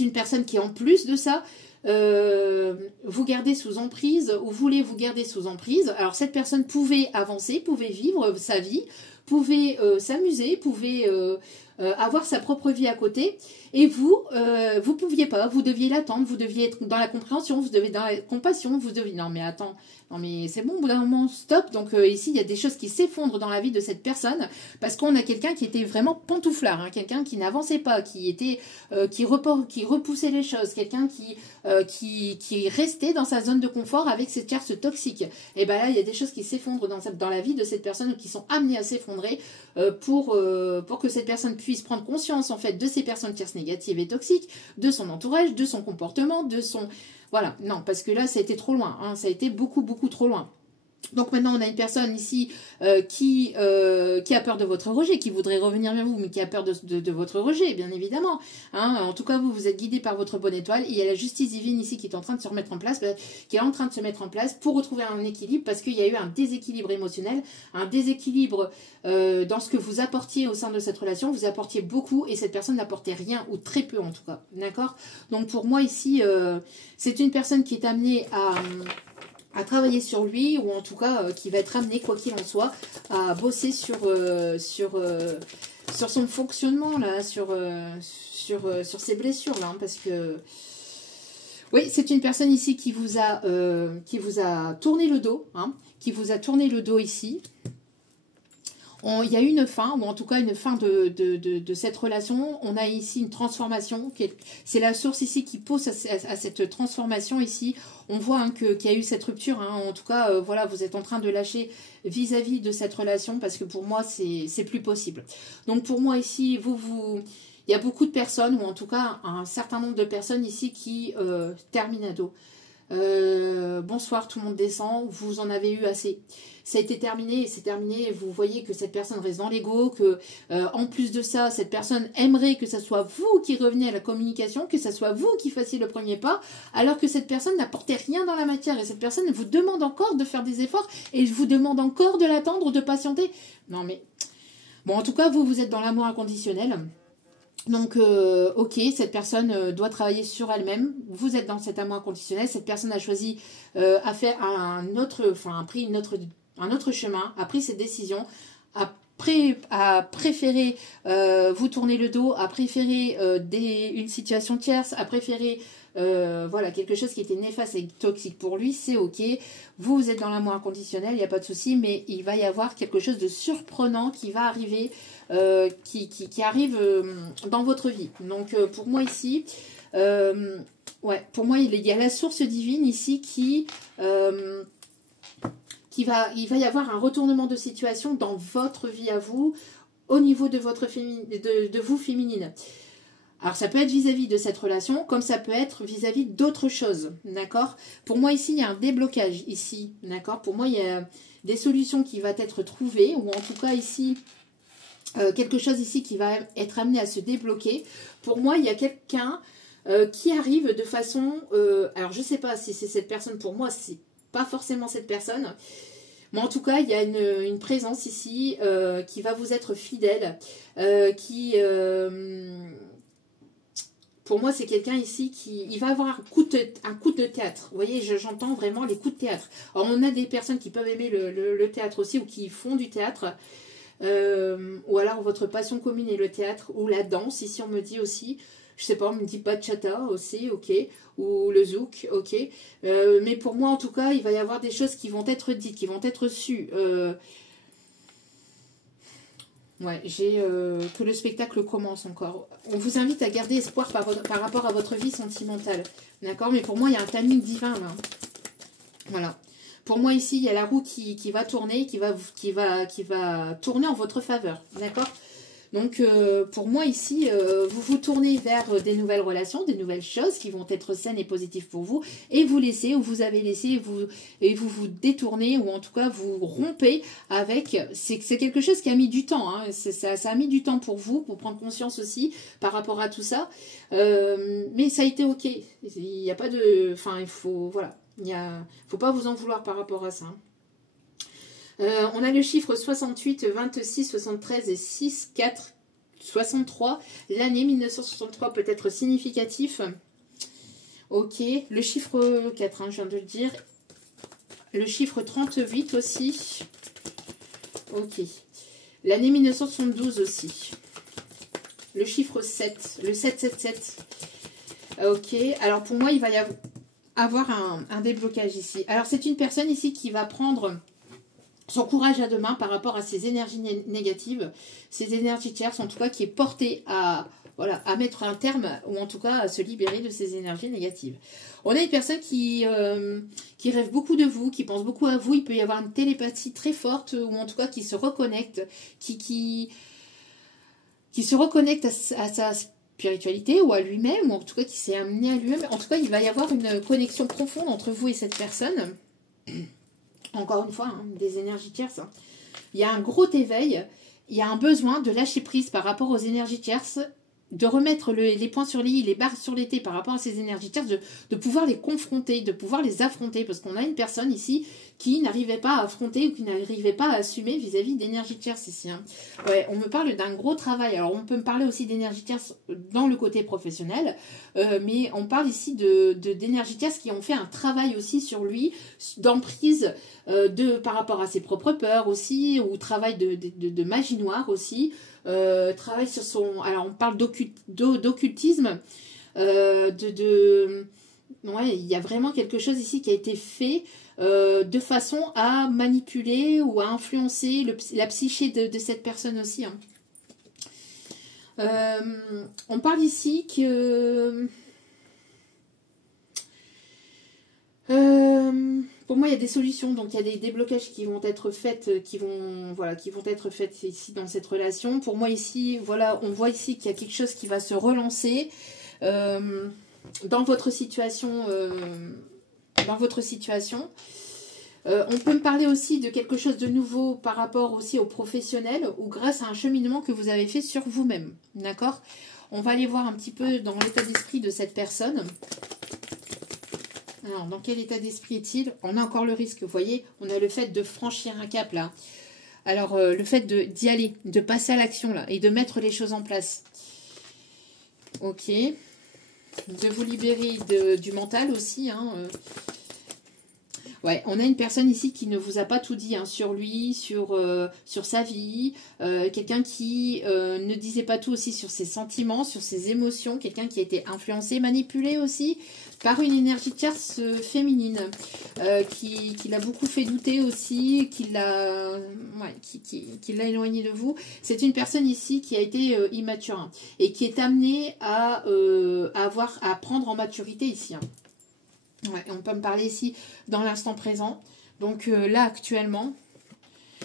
une personne qui, en plus de ça, vous gardez sous emprise, ou voulez vous garder sous emprise. Alors cette personne pouvait avancer, pouvait vivre sa vie, pouvait s'amuser, pouvait avoir sa propre vie à côté, et vous pouviez pas, vous deviez l'attendre, vous deviez être dans la compréhension, vous deviez dans la compassion, vous deviez, non mais attends, non mais c'est bon, au bout d'un moment stop. Donc ici il y a des choses qui s'effondrent dans la vie de cette personne, parce qu'on a quelqu'un qui était vraiment pantouflard, hein, quelqu'un qui n'avançait pas, qui était qui repoussait les choses, quelqu'un qui restait dans sa zone de confort avec cette tierce toxique. Et ben là il y a des choses qui s'effondrent dans la vie de cette personne, ou qui sont amenées à s'effondrer, pour que cette personne puisse prendre conscience en fait de ces personnes tierces négatives et toxiques, de son entourage, de son comportement, de son... Voilà, non, parce que là ça a été trop loin, hein, ça a été beaucoup trop loin. Donc maintenant on a une personne ici qui a peur de votre rejet, qui voudrait revenir vers vous, mais qui a peur de votre rejet, bien évidemment. Hein. En tout cas, vous êtes guidé par votre bonne étoile. Et il y a la justice divine ici qui est en train de se remettre en place, qui est en train de se mettre en place pour retrouver un équilibre, parce qu'il y a eu un déséquilibre émotionnel, un déséquilibre dans ce que vous apportiez au sein de cette relation. Vous apportiez beaucoup et cette personne n'apportait rien, ou très peu en tout cas. D'accord? Donc pour moi ici, c'est une personne qui est amenée à travailler sur lui, ou en tout cas qui va être amené, quoi qu'il en soit, à bosser sur son fonctionnement là, sur ses blessures là, hein, parce que oui, c'est une personne ici qui vous a tourné le dos, hein, qui vous a tourné le dos ici. Il y a eu une fin, ou en tout cas une fin de cette relation. On a ici une transformation. C'est la source ici qui pousse à cette transformation ici. On voit, hein, qu'il y a eu cette rupture. Hein. En tout cas, voilà, vous êtes en train de lâcher vis-à-vis de cette relation, parce que pour moi, c'est plus possible. Donc pour moi ici, il y a beaucoup de personnes, ou en tout cas un certain nombre de personnes ici qui terminado. Bonsoir, tout le monde descend, vous en avez eu assez. Ça a été terminé et c'est terminé. Et vous voyez que cette personne reste dans l'ego, que en plus de ça, cette personne aimerait que ce soit vous qui reveniez à la communication, que ce soit vous qui fassiez le premier pas, alors que cette personne n'apportait rien dans la matière, et cette personne vous demande encore de faire des efforts et vous demande encore de l'attendre, de patienter. Non mais bon, en tout cas, vous êtes dans l'amour inconditionnel. Donc, ok, cette personne doit travailler sur elle-même. Vous êtes dans cet amour inconditionnel. Cette personne a choisi à faire a pris un autre chemin, a pris cette décision, a préféré vous tourner le dos, a préféré une situation tierce, a préféré voilà, quelque chose qui était néfaste et toxique pour lui. C'est ok. Vous êtes dans l'amour inconditionnel, il n'y a pas de souci, mais il va y avoir quelque chose de surprenant qui va arriver, qui arrive dans votre vie. Donc pour moi ici, ouais, pour moi il y a la source divine ici il va y avoir un retournement de situation dans votre vie à vous, au niveau de votre de vous féminine. Alors ça peut être vis-à-vis de cette relation, comme ça peut être vis-à-vis d'autres choses, d'accord? Pour moi ici, il y a un déblocage ici, d'accord? Pour moi, il y a des solutions qui vont être trouvées, ou en tout cas ici, quelque chose ici qui va être amené à se débloquer. Pour moi, il y a quelqu'un qui arrive de façon... alors je ne sais pas si c'est cette personne, pour moi, c'est pas forcément cette personne. Mais en tout cas, il y a une présence ici qui va vous être fidèle, pour moi, c'est quelqu'un ici qui va avoir un coup de théâtre. Vous voyez, j'entends vraiment les coups de théâtre. Alors, on a des personnes qui peuvent aimer le théâtre aussi, ou qui font du théâtre. ou alors votre passion commune est le théâtre ou la danse. Ici, on me dit aussi, je sais pas, on me dit bachata aussi, ok, ou le zouk, ok. Mais pour moi, en tout cas, il va y avoir des choses qui vont être dites, qui vont être sues. Ouais, j'ai que le spectacle commence encore. On vous invite à garder espoir par rapport à votre vie sentimentale. D'accord? Mais pour moi, il y a un timing divin là. Voilà. Pour moi, ici, il y a la roue qui va tourner, qui va tourner en votre faveur. D'accord? Donc, pour moi, ici, vous vous tournez vers des nouvelles relations, des nouvelles choses qui vont être saines et positives pour vous, et vous laissez, ou vous avez laissé, et vous vous détournez, ou en tout cas, vous rompez avec... C'est quelque chose qui a mis du temps, hein, ça a mis du temps pour vous, pour prendre conscience aussi par rapport à tout ça, mais ça a été ok. Il n'y a pas de... Enfin, il faut... Voilà. Faut pas vous en vouloir par rapport à ça. On a le chiffre 68, 26, 73 et 6, 4, 63. L'année 1963 peut être significatif. Ok. Le chiffre 4, hein, je viens de le dire. Le chiffre 38 aussi. Ok. L'année 1972 aussi. Le chiffre 7. Le 777. Ok. Alors pour moi, il va y avoir un déblocage ici. Alors c'est une personne ici qui va prendre... son courage à deux mains par rapport à ces énergies négatives, ces énergies tierces, en tout cas qui est portée à, voilà, à mettre un terme, ou en tout cas à se libérer de ces énergies négatives. On a une personne qui rêve beaucoup de vous, qui pense beaucoup à vous, il peut y avoir une télépathie très forte, ou en tout cas qui se reconnecte, qui se reconnecte à sa spiritualité, ou à lui-même, ou en tout cas qui s'est amené à lui-même. En tout cas, il va y avoir une connexion profonde entre vous et cette personne. Encore une fois, hein, des énergies tierces. Hein. Il y a un gros éveil, il y a un besoin de lâcher prise par rapport aux énergies tierces, de remettre les points sur les i, les barres sur les t par rapport à ces énergies tierces, de pouvoir les confronter, de pouvoir les affronter, parce qu'on a une personne ici qui n'arrivait pas à affronter ou qui n'arrivait pas à assumer vis-à-vis d'énergie tierce ici. Hein. Ouais, on me parle d'un gros travail, alors on peut me parler aussi d'énergie tierce dans le côté professionnel, mais on parle ici d'énergie tierce qui ont fait un travail aussi sur lui, d'emprise par rapport à ses propres peurs aussi, ou travail de magie noire aussi, travail sur son... Alors on parle d'occultisme, ouais, il y a vraiment quelque chose ici qui a été fait de façon à manipuler ou à influencer la psyché de cette personne aussi. Hein. On parle ici que... pour moi, il y a des solutions, donc il y a des déblocages qui vont être faites, qui vont être faites ici dans cette relation. Pour moi ici, voilà, on voit ici qu'il y a quelque chose qui va se relancer dans votre situation. On peut me parler aussi de quelque chose de nouveau par rapport aussi au professionnel ou grâce à un cheminement que vous avez fait sur vous-même. D'accord? On va aller voir un petit peu dans l'état d'esprit de cette personne. Alors, dans quel état d'esprit est-il? On a encore le risque, vous voyez, on a le fait de franchir un cap là. Alors, le fait d'y aller, de passer à l'action là, et de mettre les choses en place. Ok. De vous libérer du mental aussi, hein. Ouais, on a une personne ici qui ne vous a pas tout dit hein, sur lui, sur sa vie, quelqu'un qui ne disait pas tout aussi sur ses sentiments, sur ses émotions, quelqu'un qui a été influencé, manipulé aussi par une énergie tierce féminine, qui l'a beaucoup fait douter aussi, qui l'a éloigné de vous. C'est une personne ici qui a été immature hein, et qui est amenée à prendre en maturité ici. Hein. Ouais, on peut me parler ici dans l'instant présent. Donc là, actuellement,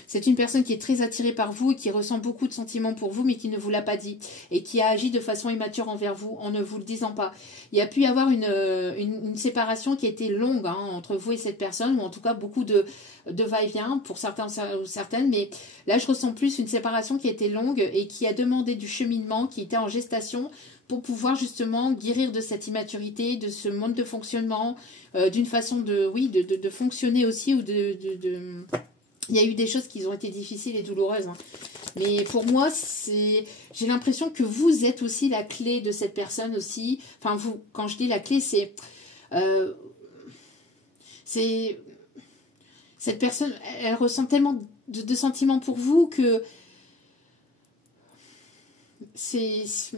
c'est une personne qui est très attirée par vous et qui ressent beaucoup de sentiments pour vous, mais qui ne vous l'a pas dit. Et qui a agi de façon immature envers vous en ne vous le disant pas. Il y a pu y avoir une séparation qui a été longue hein, entre vous et cette personne, ou en tout cas beaucoup de va-et-vient pour certains ou certaines. Mais là, je ressens plus une séparation qui a été longue et qui a demandé du cheminement, qui était en gestation, pour pouvoir justement guérir de cette immaturité, de ce mode de fonctionnement, d'une façon de fonctionner aussi, ou il y a eu des choses qui ont été difficiles et douloureuses. Hein. Mais pour moi, j'ai l'impression que vous êtes aussi la clé de cette personne aussi. Enfin, vous, quand je dis la clé, c'est cette personne, elle ressent tellement de sentiments pour vous que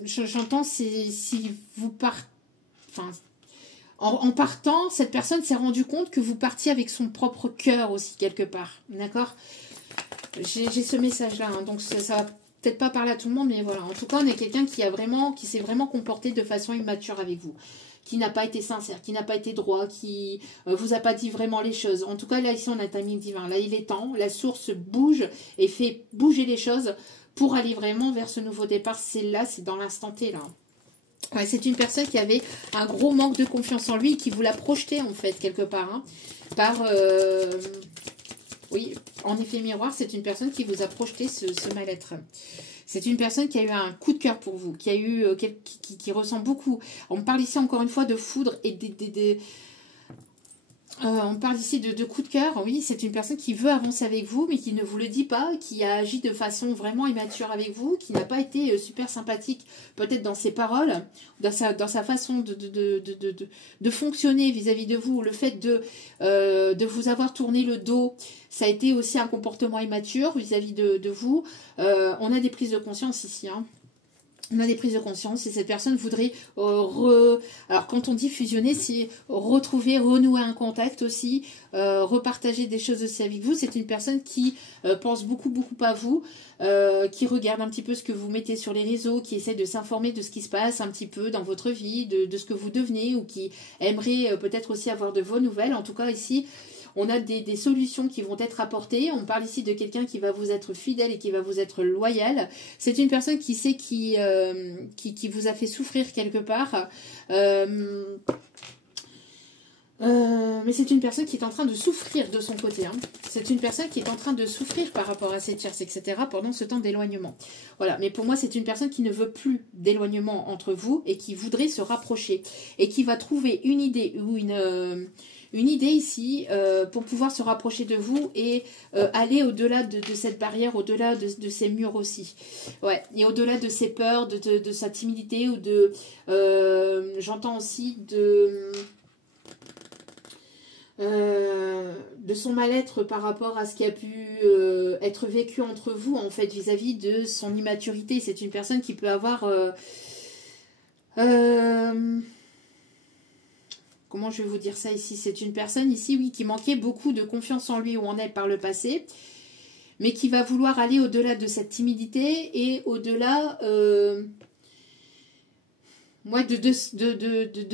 j'entends, c'est si vous partez, enfin, en partant, cette personne s'est rendue compte que vous partiez avec son propre cœur aussi, quelque part. D'accord? J'ai ce message-là, hein, donc ça va peut-être pas parler à tout le monde, mais voilà. En tout cas, on est quelqu'un qui s'est vraiment comporté de façon immature avec vous, qui n'a pas été sincère, qui n'a pas été droit, qui vous a pas dit vraiment les choses. En tout cas, là, ici, on a un timing divin. Là, il est temps, la source bouge et fait bouger les choses pour aller vraiment vers ce nouveau départ. C'est là, c'est dans l'instant T, là. Ouais, c'est une personne qui avait un gros manque de confiance en lui, qui vous l'a projeté, en fait, quelque part, hein, par... oui, en effet miroir, c'est une personne qui vous a projeté ce mal-être. C'est une personne qui a eu un coup de cœur pour vous, qui a eu qui ressent beaucoup. On parle ici encore une fois de foudre et on parle ici de coup de cœur. Oui, c'est une personne qui veut avancer avec vous, mais qui ne vous le dit pas, qui a agi de façon vraiment immature avec vous, qui n'a pas été super sympathique, peut-être dans ses paroles, dans sa façon de fonctionner vis-à-vis de vous. Le fait de vous avoir tourné le dos, ça a été aussi un comportement immature vis-à-vis de vous. On a des prises de conscience ici, hein. On a des prises de conscience et cette personne voudrait alors quand on dit fusionner, c'est retrouver, renouer un contact aussi, repartager des choses aussi avec vous. C'est une personne qui pense beaucoup à vous, qui regarde un petit peu ce que vous mettez sur les réseaux, qui essaie de s'informer de ce qui se passe un petit peu dans votre vie, de ce que vous devenez, ou qui aimerait peut-être aussi avoir de vos nouvelles. En tout cas ici, on a des solutions qui vont être apportées. On parle ici de quelqu'un qui va vous être fidèle et qui va vous être loyal. C'est une personne qui sait qui vous a fait souffrir quelque part. Mais c'est une personne qui est en train de souffrir de son côté. Hein. C'est une personne qui est en train de souffrir par rapport à ses tierces, etc. pendant ce temps d'éloignement. Voilà. Mais pour moi, c'est une personne qui ne veut plus d'éloignement entre vous et qui voudrait se rapprocher. Et qui va trouver une idée ou une idée ici pour pouvoir se rapprocher de vous et aller au-delà de cette barrière, au-delà de ces murs aussi. Ouais, et au-delà de ses peurs, de sa timidité ou j'entends aussi de son mal-être par rapport à ce qui a pu être vécu entre vous, en fait, vis-à-vis de son immaturité. C'est une personne qui peut avoir... comment je vais vous dire ça ici? C'est une personne ici, oui, qui manquait beaucoup de confiance en lui ou en elle par le passé, mais qui va vouloir aller au-delà de cette timidité et au-delà de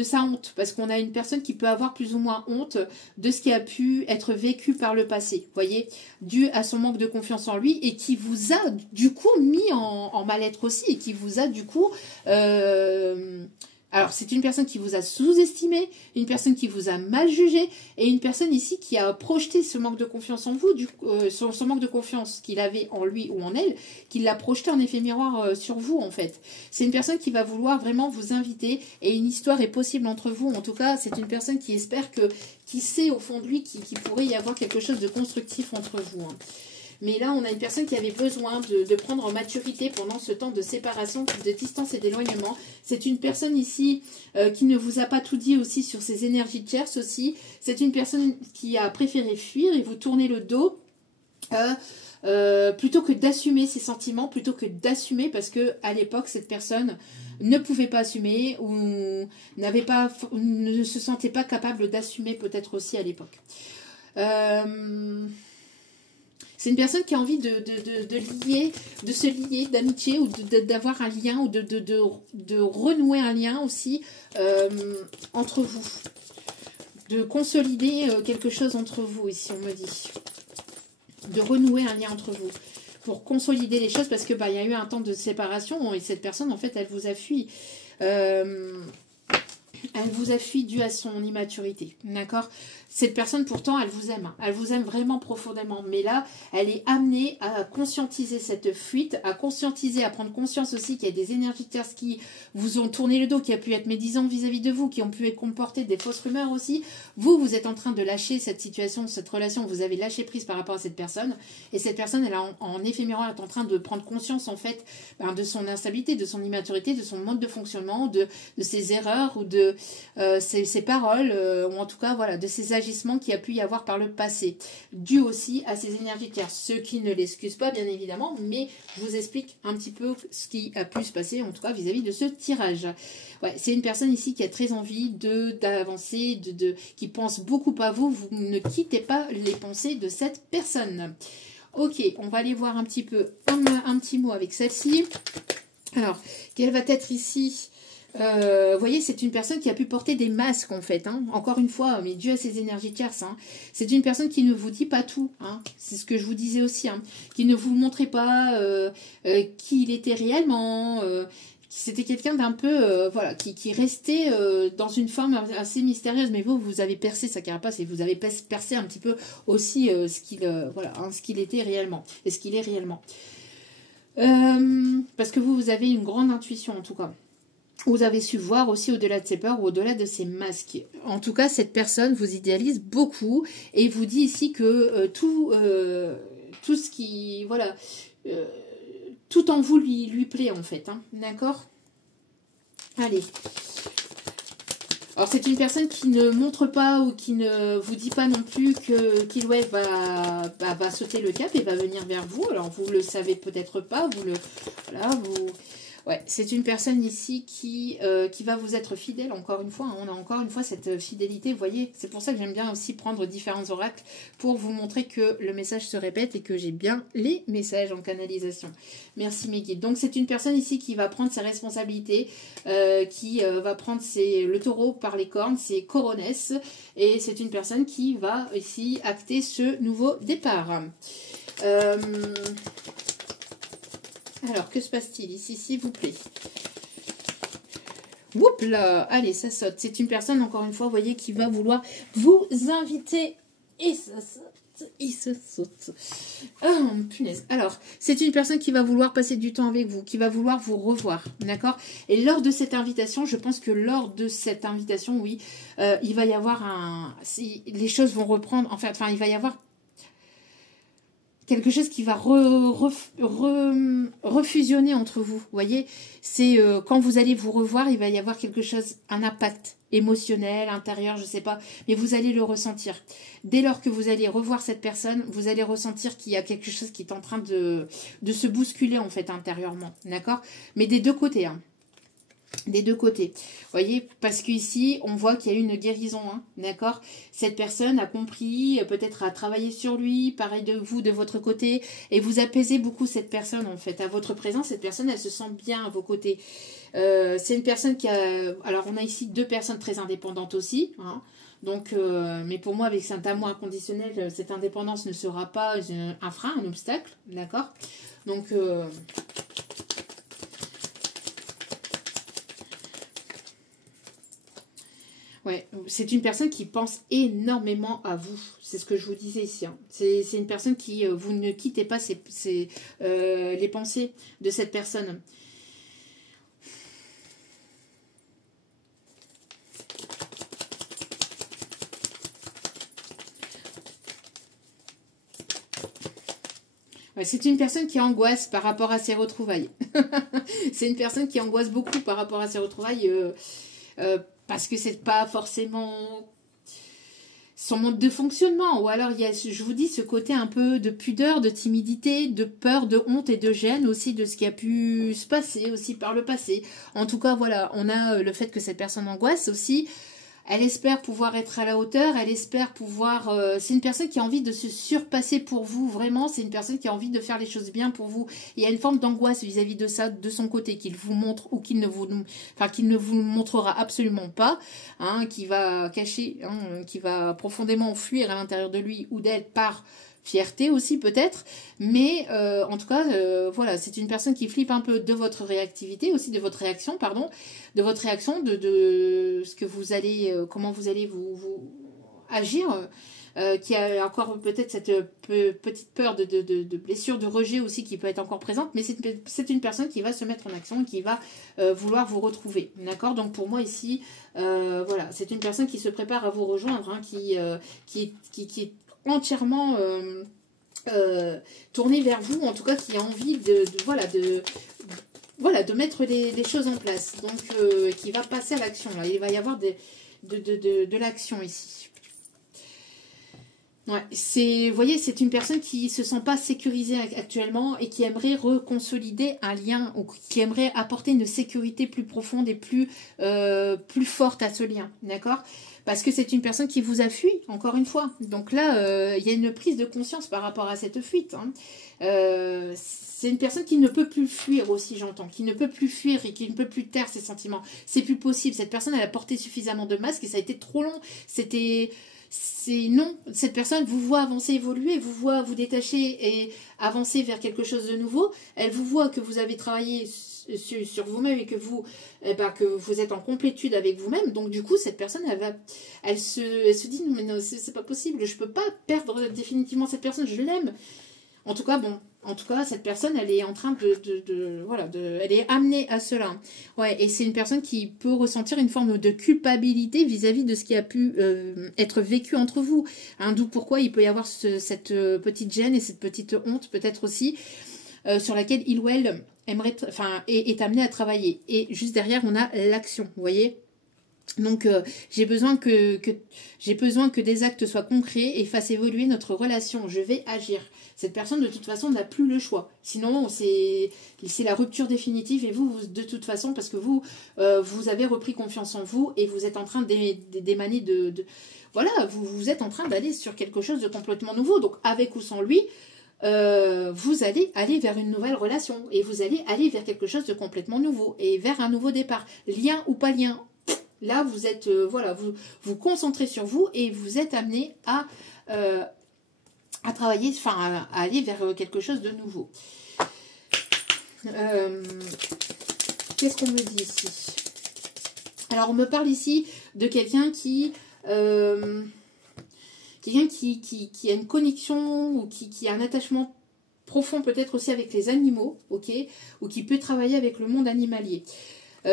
sa honte. Parce qu'on a une personne qui peut avoir plus ou moins honte de ce qui a pu être vécu par le passé, vous voyez, dû à son manque de confiance en lui et qui vous a du coup mis en mal-être aussi et qui vous a du coup... alors, c'est une personne qui vous a sous-estimé, une personne qui vous a mal jugé, et une personne ici qui a projeté ce manque de confiance en vous, son manque de confiance qu'il avait en lui ou en elle, qui l'a projeté en effet miroir sur vous, en fait. C'est une personne qui va vouloir vraiment vous inviter, et une histoire est possible entre vous. En tout cas, c'est une personne qui espère qui sait au fond de lui qu'il pourrait y avoir quelque chose de constructif entre vous, hein. Mais là, on a une personne qui avait besoin de prendre en maturité pendant ce temps de séparation, de distance et d'éloignement. C'est une personne ici qui ne vous a pas tout dit aussi sur ses énergies de tierces aussi. C'est une personne qui a préféré fuir et vous tourner le dos plutôt que d'assumer ses sentiments, plutôt que d'assumer parce que à l'époque, cette personne ne pouvait pas assumer ou ne se sentait pas capable d'assumer peut-être aussi à l'époque. C'est une personne qui a envie de se lier d'amitié ou d'avoir un lien ou de renouer un lien aussi entre vous. De consolider quelque chose entre vous, ici on me dit. De renouer un lien entre vous. Pour consolider les choses parce que y a eu un temps de séparation et cette personne en fait elle vous a fui. Elle vous a fui dû à son immaturité, d'accord? Cette personne, pourtant, elle vous aime. Elle vous aime vraiment profondément. Mais là, elle est amenée à conscientiser cette fuite, à conscientiser, à prendre conscience aussi qu'il y a des énergies tierces qui vous ont tourné le dos, qui a pu être médisants vis-à-vis de vous, qui ont pu comporter des fausses rumeurs aussi. Vous êtes en train de lâcher cette situation, cette relation. Vous avez lâché prise par rapport à cette personne. Et cette personne, elle, en effet miroir, est en train de prendre conscience, en fait, de son instabilité, de son immaturité, de son mode de fonctionnement, de ses erreurs ou de ses paroles, ou en tout cas, voilà, de ses agissements qu'il y a pu y avoir par le passé, dû aussi à ses énergies tierces, ce qui ne l'excuse pas, bien évidemment, mais je vous explique un petit peu ce qui a pu se passer, en tout cas, vis-à-vis de ce tirage. Ouais, c'est une personne ici qui a très envie d'avancer, qui pense beaucoup à vous. Vous ne quittez pas les pensées de cette personne. Ok, on va aller voir un petit peu, un petit mot avec celle-ci. Alors, quelle va être ici? Vous voyez, c'est une personne qui a pu porter des masques, en fait. Hein. Encore une fois, mais dû à ses énergies tierces. Hein. C'est une personne qui ne vous dit pas tout. Hein. C'est ce que je vous disais aussi. Hein. Qui ne vous montrait pas qui il était réellement. C'était quelqu'un d'un peu, voilà, qui restait dans une forme assez mystérieuse. Mais vous avez percé sa carapace et vous avez percé un petit peu aussi voilà, hein, ce qu'il était réellement. Et ce qu'il est réellement. Parce que vous avez une grande intuition, en tout cas. Vous avez su voir aussi au-delà de ses peurs ou au-delà de ses masques. En tout cas, cette personne vous idéalise beaucoup et vous dit ici que tout ce qui... Voilà... tout en vous lui plaît, en fait. Hein. D'accord? Allez. Alors, c'est une personne qui ne montre pas ou qui ne vous dit pas non plus qu'il ouais, va sauter le cap et va venir vers vous. Alors, vous le savez peut-être pas. Voilà, ouais, c'est une personne ici qui va vous être fidèle, encore une fois. Hein, on a encore une fois cette fidélité, vous voyez. C'est pour ça que j'aime bien aussi prendre différents oracles pour vous montrer que le message se répète et que j'ai bien les messages en canalisation. Merci mes guides. Donc, c'est une personne ici qui va prendre ses responsabilités, qui va prendre le taureau par les cornes, ses coronesses. Et c'est une personne qui va ici acter ce nouveau départ. Alors, que se passe-t-il ici, s'il vous plaît? Oups là! Allez, ça saute. C'est une personne, encore une fois, vous voyez, qui va vouloir vous inviter. Et ça saute. Et ça saute. Oh, punaise. Alors, c'est une personne qui va vouloir passer du temps avec vous, qui va vouloir vous revoir, d'accord? Et lors de cette invitation, je pense que lors de cette invitation, oui, il va y avoir les choses vont reprendre, enfin, il va y avoir quelque chose qui va refusionner entre vous, vous voyez. C'est quand vous allez vous revoir, il va y avoir quelque chose, un impact émotionnel, intérieur, je sais pas, mais vous allez le ressentir. Dès lors que vous allez revoir cette personne, vous allez ressentir qu'il y a quelque chose qui est en train de se bousculer, en fait, intérieurement, d'accord? Mais des deux côtés, hein. Des deux côtés, vous voyez, parce qu'ici on voit qu'il y a eu une guérison, hein, d'accord. Cette personne a compris, peut-être a travaillé sur lui, pareil de vous, de votre côté, et vous apaisez beaucoup cette personne, en fait, à votre présence. Cette personne, elle se sent bien à vos côtés. C'est une personne qui a, alors on a ici deux personnes très indépendantes aussi, hein. Donc, mais pour moi, avec cet amour inconditionnel, cette indépendance ne sera pas un frein, un obstacle, d'accord. Donc ouais, c'est une personne qui pense énormément à vous. C'est ce que je vous disais ici. Hein. C'est une personne qui... vous ne quittez pas les pensées de cette personne. Ouais, c'est une personne qui angoisse par rapport à ses retrouvailles. C'est une personne qui angoisse beaucoup par rapport à ses retrouvailles... parce que c'est pas forcément son mode de fonctionnement. Ou alors, il y a, je vous dis, ce côté un peu de pudeur, de timidité, de peur, de honte et de gêne aussi de ce qui a pu se passer aussi par le passé. En tout cas, voilà, on a le fait que cette personne angoisse aussi. Elle espère pouvoir être à la hauteur, elle espère pouvoir... c'est une personne qui a envie de se surpasser pour vous, vraiment. C'est une personne qui a envie de faire les choses bien pour vous. Il y a une forme d'angoisse vis-à-vis de ça, de son côté, qu'il vous montre ou qu'il ne vous montrera absolument pas, hein, qui va cacher, hein, qui va profondément fuir à l'intérieur de lui ou d'elle par... fierté aussi peut-être, mais en tout cas, voilà, c'est une personne qui flippe un peu de votre réactivité, aussi de votre réaction, pardon, de votre réaction, de ce que vous allez, comment vous allez vous agir, qui a encore peut-être cette petite peur de blessure, de rejet aussi qui peut être encore présente, mais c'est une personne qui va se mettre en action, qui va vouloir vous retrouver, d'accord? Donc pour moi ici, voilà, c'est une personne qui se prépare à vous rejoindre, hein, qui est entièrement tourné vers vous, en tout cas qui a envie voilà, voilà, de mettre les choses en place. Donc, qui va passer à l'action. Il va y avoir de l'action ici. Ouais, vous voyez, c'est une personne qui se sent pas sécurisée actuellement et qui aimerait reconsolider un lien ou qui aimerait apporter une sécurité plus profonde et plus forte à ce lien, d'accord? Parce que c'est une personne qui vous a fui, encore une fois. Donc là, il y a une prise de conscience par rapport à cette fuite. Hein. C'est une personne qui ne peut plus fuir aussi, j'entends, qui ne peut plus fuir et qui ne peut plus taire ses sentiments. C'est plus possible. Cette personne, elle a porté suffisamment de masques et ça a été trop long. Non, cette personne vous voit avancer, évoluer, vous voit vous détacher et avancer vers quelque chose de nouveau. Elle vous voit que vous avez travaillé sur vous-même et que vous êtes en complétude avec vous-même. Donc du coup, cette personne, elle se dit mais non, c'est pas possible, je peux pas perdre définitivement cette personne, je l'aime. En tout cas, cette personne, elle est en train elle est amenée à cela. Ouais, et c'est une personne qui peut ressentir une forme de culpabilité vis-à-vis de ce qui a pu être vécu entre vous. Hein, d'où pourquoi il peut y avoir cette petite gêne et cette petite honte, peut-être aussi, sur laquelle il ou elle est amené à travailler. Et juste derrière, on a l'action, vous voyez ? Donc j'ai besoin que des actes soient concrets et fassent évoluer notre relation. Je vais agir. Cette personne de toute façon n'a plus le choix. Sinon c'est la rupture définitive et vous de toute façon parce que vous avez repris confiance en vous et vous êtes en train d'émaner voilà, vous êtes en train d'aller sur quelque chose de complètement nouveau. Donc avec ou sans lui, vous allez aller vers une nouvelle relation et vous allez aller vers quelque chose de complètement nouveau et vers un nouveau départ. Lien ou pas lien. Là, vous êtes, vous concentrez sur vous et vous êtes amené à travailler, à aller vers quelque chose de nouveau. Qu'est-ce qu'on me dit ici? Alors, on me parle ici de quelqu'un qui a une connexion ou qui a un attachement profond peut-être aussi avec les animaux, ok, ou qui peut travailler avec le monde animalier.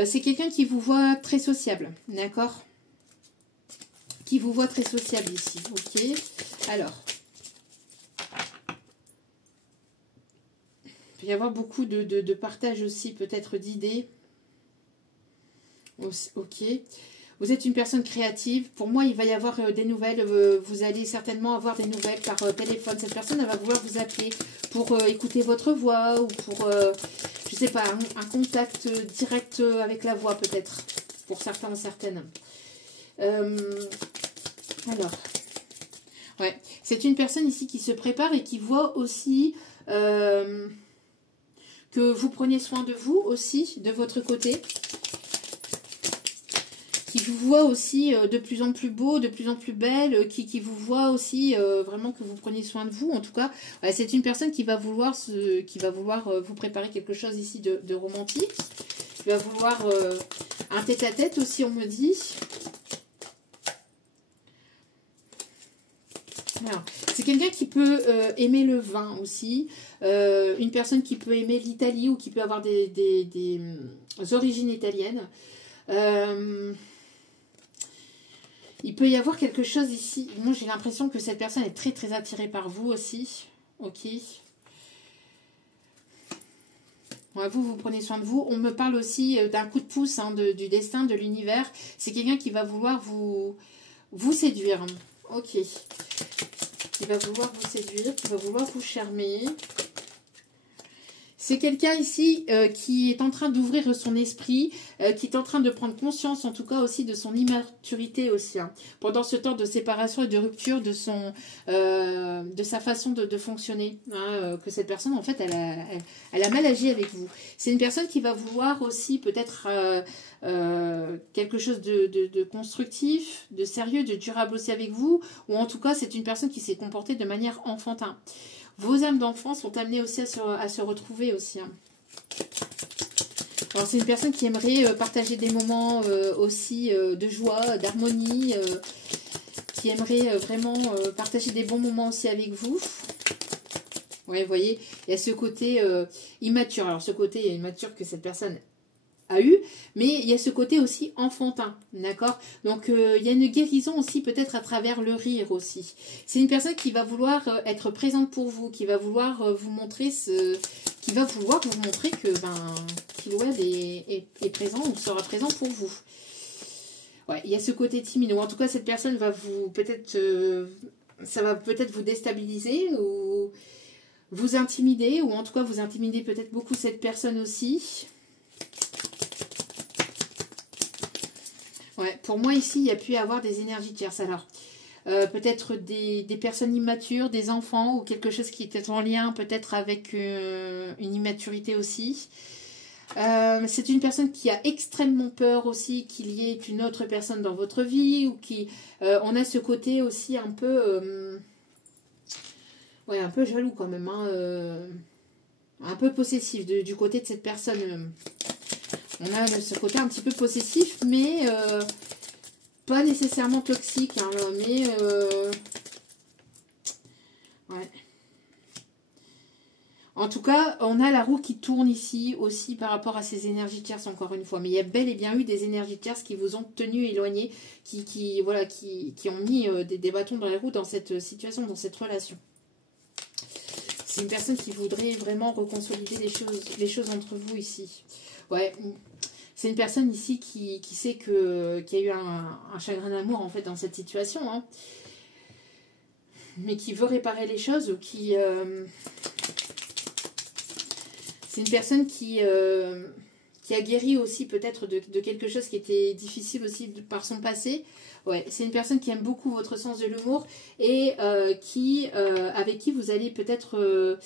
C'est quelqu'un qui vous voit très sociable, d'accord? Qui vous voit très sociable ici, ok? Alors, il peut y avoir beaucoup de partage aussi, peut-être d'idées. Ok. Vous êtes une personne créative. Pour moi, il va y avoir des nouvelles. Vous allez certainement avoir des nouvelles par téléphone. Cette personne, elle va vouloir vous appeler pour écouter votre voix ou pour, je sais pas, un contact direct avec la voix peut-être, pour certains ou certaines. Alors, ouais, c'est une personne ici qui se prépare et qui voit aussi que vous preniez soin de vous aussi, de votre côté. Qui vous voit aussi de plus en plus beau, de plus en plus belle, qui vous voit aussi vraiment que vous preniez soin de vous. En tout cas, ouais, c'est une personne qui va vouloir vous préparer quelque chose ici de romantique. Qui va vouloir un tête-à-tête aussi, on me dit. C'est quelqu'un qui peut aimer le vin aussi. Une personne qui peut aimer l'Italie ou qui peut avoir des origines italiennes. Il peut y avoir quelque chose ici. Moi, j'ai l'impression que cette personne est très, très attirée par vous aussi. Ok. Ouais, vous prenez soin de vous. On me parle aussi d'un coup de pouce du destin, de l'univers. C'est quelqu'un qui va vouloir vous séduire. Ok. Qui va vouloir vous séduire, qui va vouloir vous charmer. C'est quelqu'un ici qui est en train d'ouvrir son esprit, qui est en train de prendre conscience en tout cas aussi de son immaturité aussi. Hein. Pendant ce temps de séparation et de rupture de sa façon de fonctionner. Hein, que cette personne en fait elle a mal agi avec vous. C'est une personne qui va vouloir aussi peut-être quelque chose de constructif, de sérieux, de durable aussi avec vous. Ou en tout cas c'est une personne qui s'est comportée de manière enfantin. Vos âmes d'enfants sont amenées aussi à se retrouver aussi. Hein. Alors c'est une personne qui aimerait partager des moments aussi de joie, d'harmonie, qui aimerait vraiment partager des bons moments aussi avec vous. Ouais, vous voyez, il y a ce côté immature. Alors ce côté immature que cette personne a eu, mais il y a ce côté aussi enfantin, d'accord? Donc il y a une guérison aussi peut-être à travers le rire aussi. C'est une personne qui va vouloir être présente pour vous, qui va vouloir vous montrer que qu'il ou elle est présent ou sera présent pour vous. Ouais, il y a ce côté timide, ou en tout cas cette personne va vous peut-être, ça va peut-être vous déstabiliser ou vous intimider, ou en tout cas vous intimider peut-être beaucoup cette personne aussi. Ouais, pour moi ici il y a pu y avoir des énergies tierces. Alors peut-être des personnes immatures, des enfants, ou quelque chose qui était en lien peut-être avec une immaturité aussi. C'est une personne qui a extrêmement peur aussi qu'il y ait une autre personne dans votre vie, ou qui on a ce côté aussi un peu ouais, un peu jaloux quand même, hein, un peu possessif du côté de cette personne. On a ce côté un petit peu possessif, mais pas nécessairement toxique, hein, mais ouais. En tout cas, on a la roue qui tourne ici aussi par rapport à ces énergies tierces, encore une fois. Mais il y a bel et bien eu des énergies tierces qui vous ont tenu éloigné, qui ont mis des bâtons dans les roues dans cette situation, dans cette relation. C'est une personne qui voudrait vraiment reconsolider les choses entre vous ici. Ouais, c'est une personne ici qui sait qu'il y a eu un chagrin d'amour en fait dans cette situation, hein. Mais qui veut réparer les choses, ou qui... c'est une personne qui a guéri aussi peut-être de quelque chose qui était difficile aussi par son passé. Ouais, c'est une personne qui aime beaucoup votre sens de l'humour, et avec qui vous allez peut-être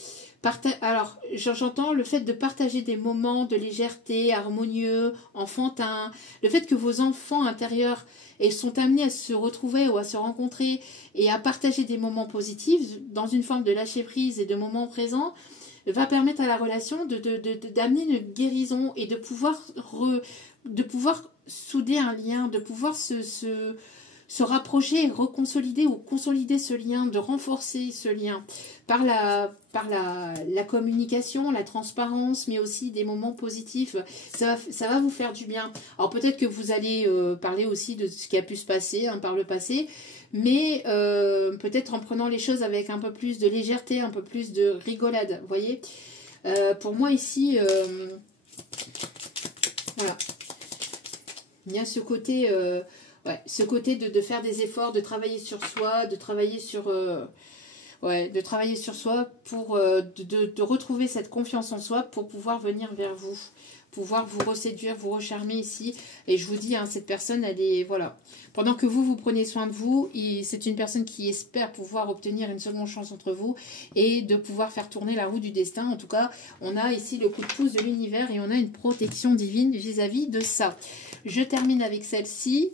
partager. Alors, j'entends le fait de partager des moments de légèreté, harmonieux, enfantins, le fait que vos enfants intérieurs sont amenés à se retrouver ou à se rencontrer et à partager des moments positifs dans une forme de lâcher prise et de moments présents, va permettre à la relation d'amener une guérison et de pouvoir souder un lien, de pouvoir se rapprocher, reconsolider ou consolider ce lien, de renforcer ce lien par la communication, la transparence, mais aussi des moments positifs. Ça va vous faire du bien. Alors peut-être que vous allez parler aussi de ce qui a pu se passer, hein, par le passé, mais peut-être en prenant les choses avec un peu plus de légèreté, un peu plus de rigolade, vous voyez. Pour moi ici, voilà, il y a ce côté, ouais, ce côté de faire des efforts, de travailler sur soi, de travailler sur, de travailler sur soi pour de retrouver cette confiance en soi pour pouvoir venir vers vous, pouvoir vous reséduire, vous recharmer ici. Et je vous dis, hein, cette personne, elle est, voilà. Pendant que vous prenez soin de vous, c'est une personne qui espère pouvoir obtenir une seconde chance entre vous et de pouvoir faire tourner la roue du destin. En tout cas, on a ici le coup de pouce de l'univers et on a une protection divine vis-à-vis de ça. Je termine avec celle-ci.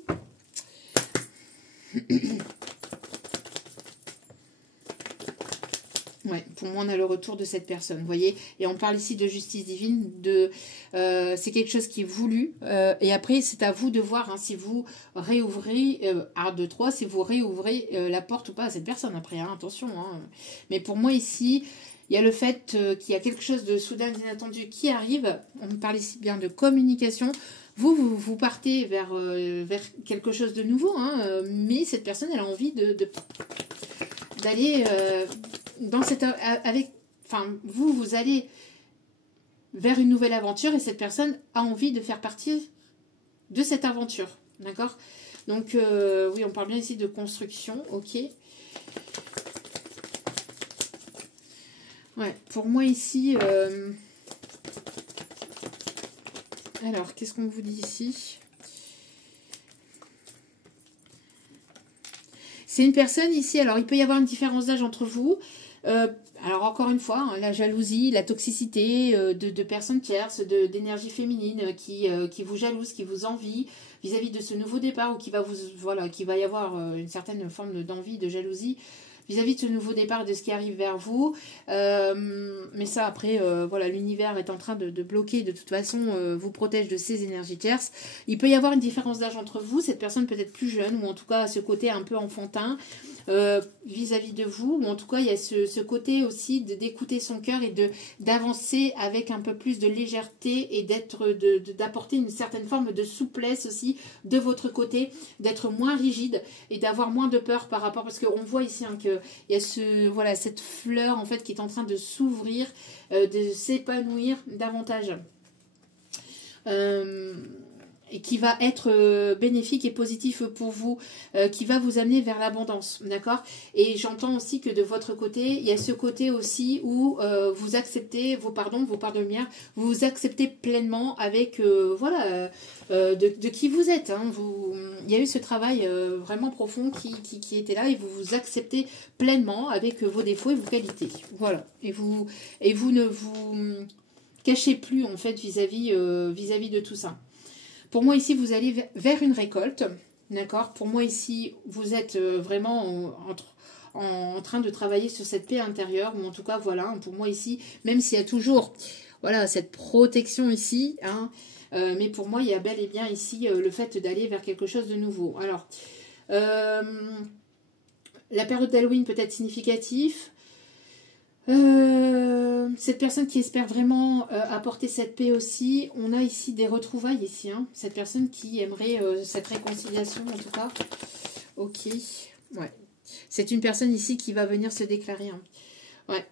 Ouais, pour moi, on a le retour de cette personne, vous voyez. Et on parle ici de justice divine, c'est quelque chose qui est voulu. Et après, c'est à vous de voir, hein, si vous réouvrez, 1, 2, 3, si vous réouvrez la porte ou pas à cette personne. Après, hein, attention. Hein. Mais pour moi, ici, il y a le fait qu'il y a quelque chose de soudain, d'inattendu qui arrive. On parle ici bien de communication. Vous partez vers quelque chose de nouveau, hein, mais cette personne, elle a envie d'aller dans cette vous allez vers une nouvelle aventure et cette personne a envie de faire partie de cette aventure, d'accord. Donc oui, on parle bien ici de construction, ok. Ouais, pour moi ici alors qu'est-ce qu'on vous dit ici? C'est une personne ici, alors il peut y avoir une différence d'âge entre vous. Alors encore une fois, hein, la jalousie, la toxicité de personnes tierces, d'énergie féminine qui vous jalouse, qui vous envie vis-à-vis de ce nouveau départ, ou qui va qui va y avoir une certaine forme d'envie, de jalousie vis-à-vis de ce nouveau départ, de ce qui arrive vers vous. Mais ça, après, voilà, l'univers est en train de bloquer, de toute façon, vous protège de ces énergies tierces. Il peut y avoir une différence d'âge entre vous, cette personne peut être plus jeune, ou en tout cas ce côté un peu enfantin vis-à-vis de vous, ou en tout cas il y a ce côté aussi d'écouter son cœur et d'avancer avec un peu plus de légèreté et d'apporter une certaine forme de souplesse aussi de votre côté, d'être moins rigide et d'avoir moins de peur par rapport, parce qu'on voit ici hein, qu'il y a cette fleur en fait qui est en train de s'ouvrir, de s'épanouir davantage. et qui va être bénéfique et positif pour vous, qui va vous amener vers l'abondance, d'accord? Et j'entends aussi que de votre côté, il y a ce côté aussi où vous acceptez vos pardons de lumière, vous vous acceptez pleinement avec, voilà, de qui vous êtes. Hein. Il y a eu ce travail vraiment profond qui était là et vous vous acceptez pleinement avec vos défauts et vos qualités. Voilà. Et vous ne vous cachez plus en fait vis-à-vis de tout ça. Pour moi, ici, vous allez vers une récolte, d'accord? Pour moi, ici, vous êtes vraiment en train de travailler sur cette paix intérieure, ou en tout cas, voilà, pour moi, ici, même s'il y a toujours, voilà, cette protection ici, hein, mais pour moi, il y a bel et bien ici le fait d'aller vers quelque chose de nouveau. Alors, la période d'Halloween peut être significative. Cette personne qui espère vraiment apporter cette paix aussi, on a ici des retrouvailles ici, hein. Cette personne qui aimerait cette réconciliation en tout cas. Ok, ouais. C'est une personne ici qui va venir se déclarer, hein. Ouais.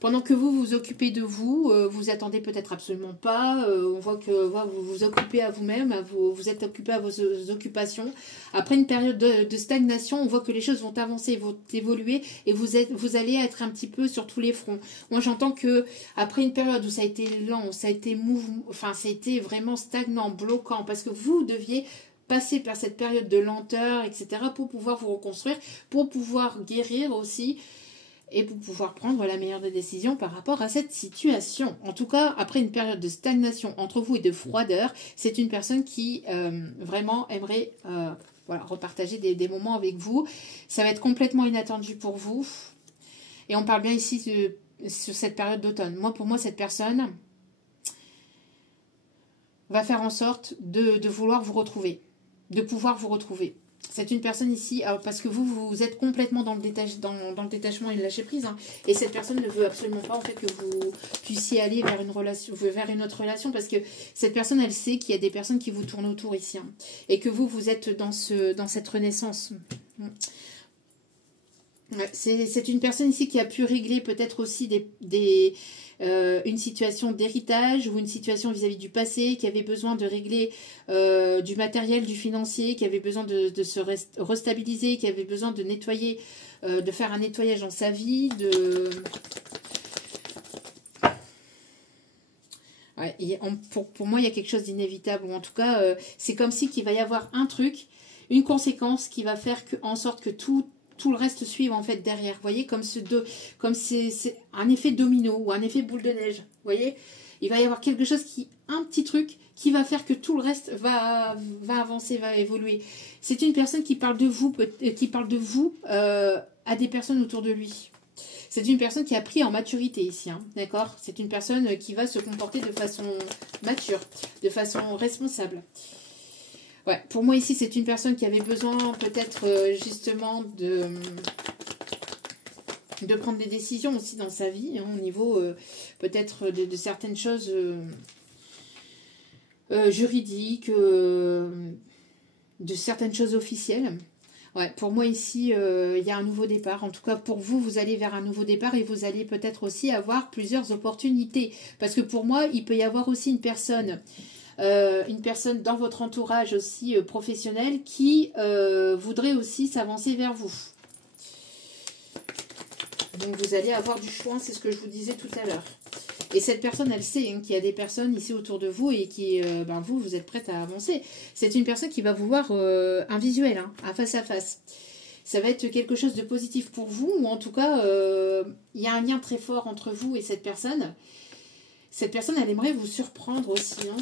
Pendant que vous vous occupez de vous, vous attendez peut-être absolument pas. On voit que voilà, vous vous occupez à vous-même, vous êtes occupé à vos occupations. Après une période de stagnation, on voit que les choses vont avancer, vont évoluer et vous allez être un petit peu sur tous les fronts. Moi, j'entends que après une période où ça a été lent, ça a été ça a été vraiment stagnant, bloquant, parce que vous deviez passer par cette période de lenteur, etc., pour pouvoir vous reconstruire, pour pouvoir guérir aussi, et pour pouvoir prendre la meilleure des décisions par rapport à cette situation. En tout cas, après une période de stagnation entre vous et de froideur, c'est une personne qui vraiment aimerait voilà, repartager des moments avec vous. Ça va être complètement inattendu pour vous. Et on parle bien ici sur cette période d'automne. Pour moi, cette personne va faire en sorte de vouloir vous retrouver, de pouvoir vous retrouver. C'est une personne ici, parce que vous êtes complètement dans le détachement et le lâcher prise, hein, et cette personne ne veut absolument pas en fait que vous puissiez aller vers une relation, vers une autre relation, parce que cette personne, elle sait qu'il y a des personnes qui vous tournent autour ici, hein, et que vous êtes dans cette renaissance. C'est une personne ici qui a pu régler peut-être aussi une situation d'héritage ou une situation vis-à-vis du passé, qui avait besoin de régler du matériel, du financier, qui avait besoin de se restabiliser, qui avait besoin de nettoyer, de faire un nettoyage dans sa vie, ouais, pour moi, il y a quelque chose d'inévitable, ou en tout cas, c'est comme si qu'il va y avoir un truc, une conséquence qui va faire en sorte que tout le reste suive en fait derrière. Vous voyez, comme c'est un effet domino ou un effet boule de neige. Vous voyez, il va y avoir quelque chose un petit truc qui va faire que tout le reste va avancer, va évoluer. C'est une personne qui parle de vous, à des personnes autour de lui. C'est une personne qui a pris en maturité ici, hein, d'accord? C'est une personne qui va se comporter de façon mature, de façon responsable. Ouais, pour moi ici, c'est une personne qui avait besoin peut-être justement de prendre des décisions aussi dans sa vie, hein, au niveau peut-être de certaines choses juridiques, de certaines choses officielles. Ouais, pour moi ici, il y a un nouveau départ. En tout cas, pour vous, vous allez vers un nouveau départ et vous allez peut-être aussi avoir plusieurs opportunités. Parce que pour moi, il peut y avoir aussi une personne dans votre entourage aussi professionnel qui voudrait aussi s'avancer vers vous. Donc vous allez avoir du choix, c'est ce que je vous disais tout à l'heure. Et cette personne, elle sait hein, qu'il y a des personnes ici autour de vous et qui, vous êtes prête à avancer. C'est une personne qui va vous voir un visuel, hein, un face à face. Ça va être quelque chose de positif pour vous, ou en tout cas, il y a un lien très fort entre vous et cette personne. Cette personne, elle aimerait vous surprendre aussi. Hein.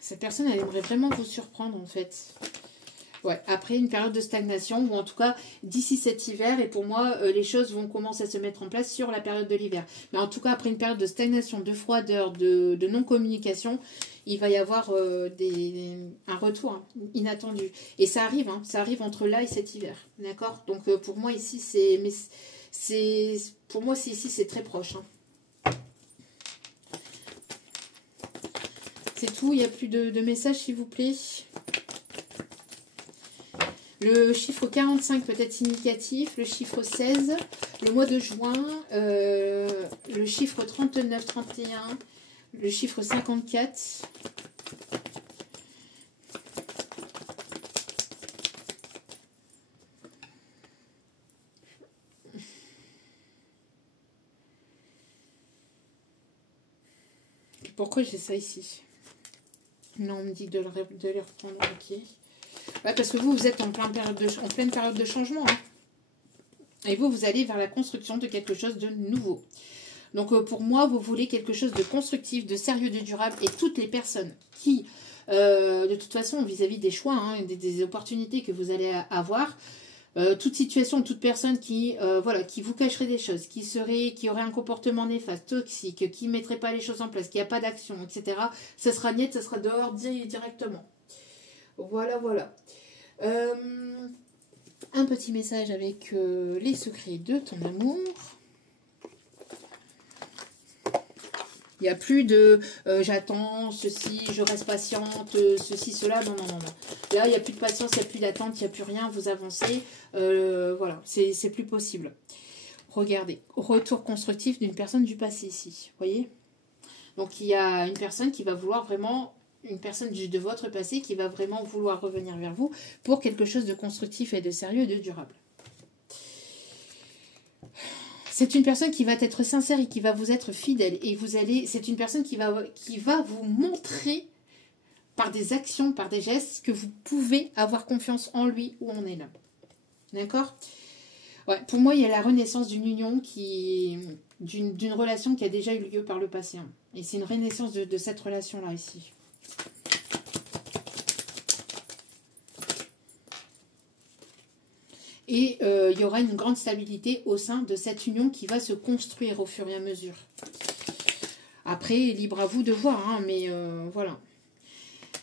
Cette personne, elle aimerait vraiment vous surprendre, en fait. Ouais, après une période de stagnation, ou en tout cas, d'ici cet hiver, et pour moi, les choses vont commencer à se mettre en place sur la période de l'hiver. Mais en tout cas, après une période de stagnation, de froideur, de non-communication, il va y avoir un retour hein, inattendu. Et ça arrive entre là et cet hiver. D'accord? Donc, pour moi, ici, pour moi, ici, c'est très proche. Hein. C'est tout. Il n'y a plus de messages, s'il vous plaît. Le chiffre 45 peut être significatif, le chiffre 16, le mois de juin, le chiffre 39, 31, le chiffre 54. Pourquoi j'ai ça ici? Non, on me dit de les reprendre, ok. Ouais, parce que vous êtes en pleine période de changement. Hein. Et vous allez vers la construction de quelque chose de nouveau. Donc, pour moi, vous voulez quelque chose de constructif, de sérieux, de durable. Et toutes les personnes qui, de toute façon, vis-à-vis des choix, hein, des opportunités que vous allez avoir, toute situation, toute personne qui, voilà, qui vous cacherait des choses, qui aurait un comportement néfaste, toxique, qui ne mettrait pas les choses en place, qui n'a pas d'action, etc., ça sera net, ça sera dehors directement. Voilà, voilà. Un petit message avec les secrets de ton amour. Il n'y a plus de j'attends, ceci, je reste patiente, ceci, cela. Non, non, non, non. Là, il n'y a plus de patience, il n'y a plus d'attente, il n'y a plus rien. Vous avancez. Voilà, c'est plus possible. Regardez. Retour constructif d'une personne du passé ici. Vous voyez? Donc, il y a une personne qui va vouloir vraiment, une personne de votre passé qui va vraiment vouloir revenir vers vous pour quelque chose de constructif et de sérieux et de durable. C'est une personne qui va être sincère et qui va vous être fidèle. Et c'est une personne qui va vous montrer par des actions, par des gestes, que vous pouvez avoir confiance en lui ou en elle. D'accord? Ouais, pour moi, il y a la renaissance d'une union d'une relation qui a déjà eu lieu par le passé. Hein. Et c'est une renaissance de cette relation-là ici. Et il y aura une grande stabilité au sein de cette union qui va se construire au fur et à mesure. Après, libre à vous de voir, hein, mais voilà.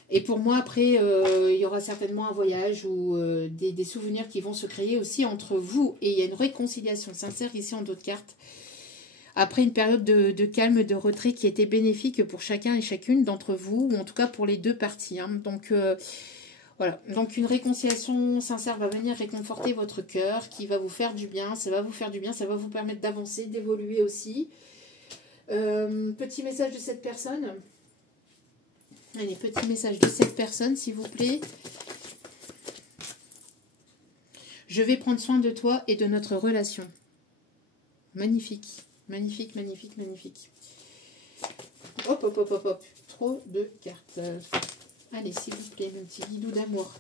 Et pour moi, après, il y aura certainement un voyage ou des souvenirs qui vont se créer aussi entre vous. Et il y a une réconciliation sincère ici en d'autres cartes. Après une période de calme, de retrait qui était bénéfique pour chacun et chacune d'entre vous, ou en tout cas pour les deux parties. Hein. Donc, voilà. Donc, une réconciliation sincère va venir réconforter votre cœur, qui va vous faire du bien. Ça va vous faire du bien, ça va vous permettre d'avancer, d'évoluer aussi. Petit message de cette personne. Allez, petit message de cette personne, s'il vous plaît. Je vais prendre soin de toi et de notre relation. Magnifique. Magnifique, magnifique, magnifique. Hop, hop, hop, hop, hop. Trop de cartes. Allez, s'il vous plaît, mon petit guidou d'amour.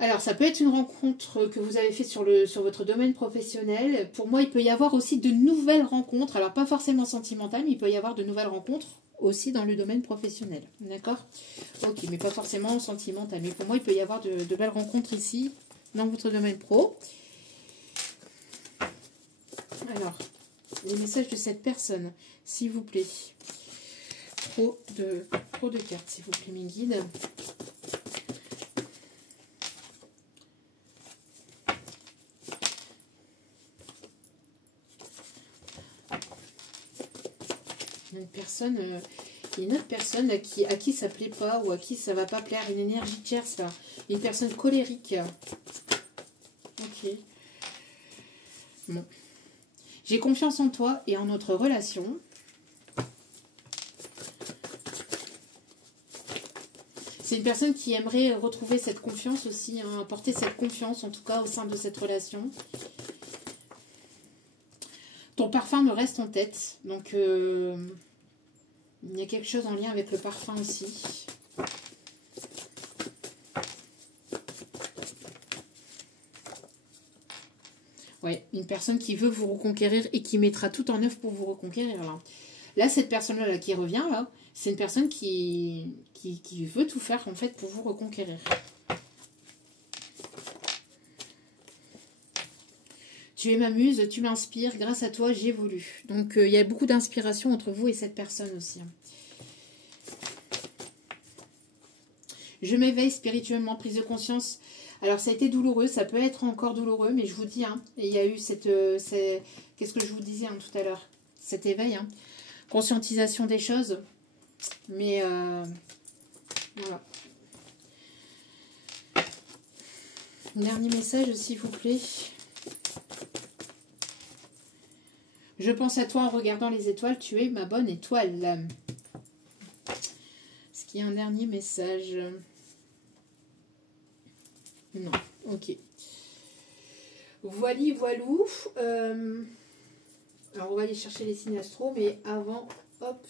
Alors, ça peut être une rencontre que vous avez fait sur votre domaine professionnel. Pour moi, il peut y avoir aussi de nouvelles rencontres. Alors, pas forcément sentimentales, mais il peut y avoir de nouvelles rencontres aussi dans le domaine professionnel. D'accord? Ok, mais pas forcément sentimentales. Mais pour moi, il peut y avoir de belles rencontres ici, dans votre domaine pro. Alors, les messages de cette personne, s'il vous plaît. Trop de cartes, s'il vous plaît, mes guides. Une autre personne à qui ça plaît pas ou à qui ça va pas plaire, une énergie tierce là, une personne colérique. Ok. Bon. J'ai confiance en toi et en notre relation. C'est une personne qui aimerait retrouver cette confiance aussi, hein, apporter cette confiance en tout cas au sein de cette relation. Ton parfum me reste en tête, donc il y a quelque chose en lien avec le parfum aussi. Ouais, une personne qui veut vous reconquérir et qui mettra tout en œuvre pour vous reconquérir. Là cette personne-là là, qui revient, là, c'est une personne qui veut tout faire en fait pour vous reconquérir. Tu es ma muse, tu m'inspires, grâce à toi j'évolue. Donc il y a beaucoup d'inspiration entre vous et cette personne aussi. Je m'éveille spirituellement, prise de conscience. Alors ça a été douloureux, ça peut être encore douloureux, mais je vous dis, hein, et il y a eu qu'est-ce que je vous disais hein, tout à l'heure, cet éveil, hein, conscientisation des choses. Mais voilà. Dernier message, s'il vous plaît. Je pense à toi en regardant les étoiles, tu es ma bonne étoile. Est-ce qu'il y a un dernier message? Non, ok. Voili, voilou. Alors, on va aller chercher les signes astro, mais avant, hop,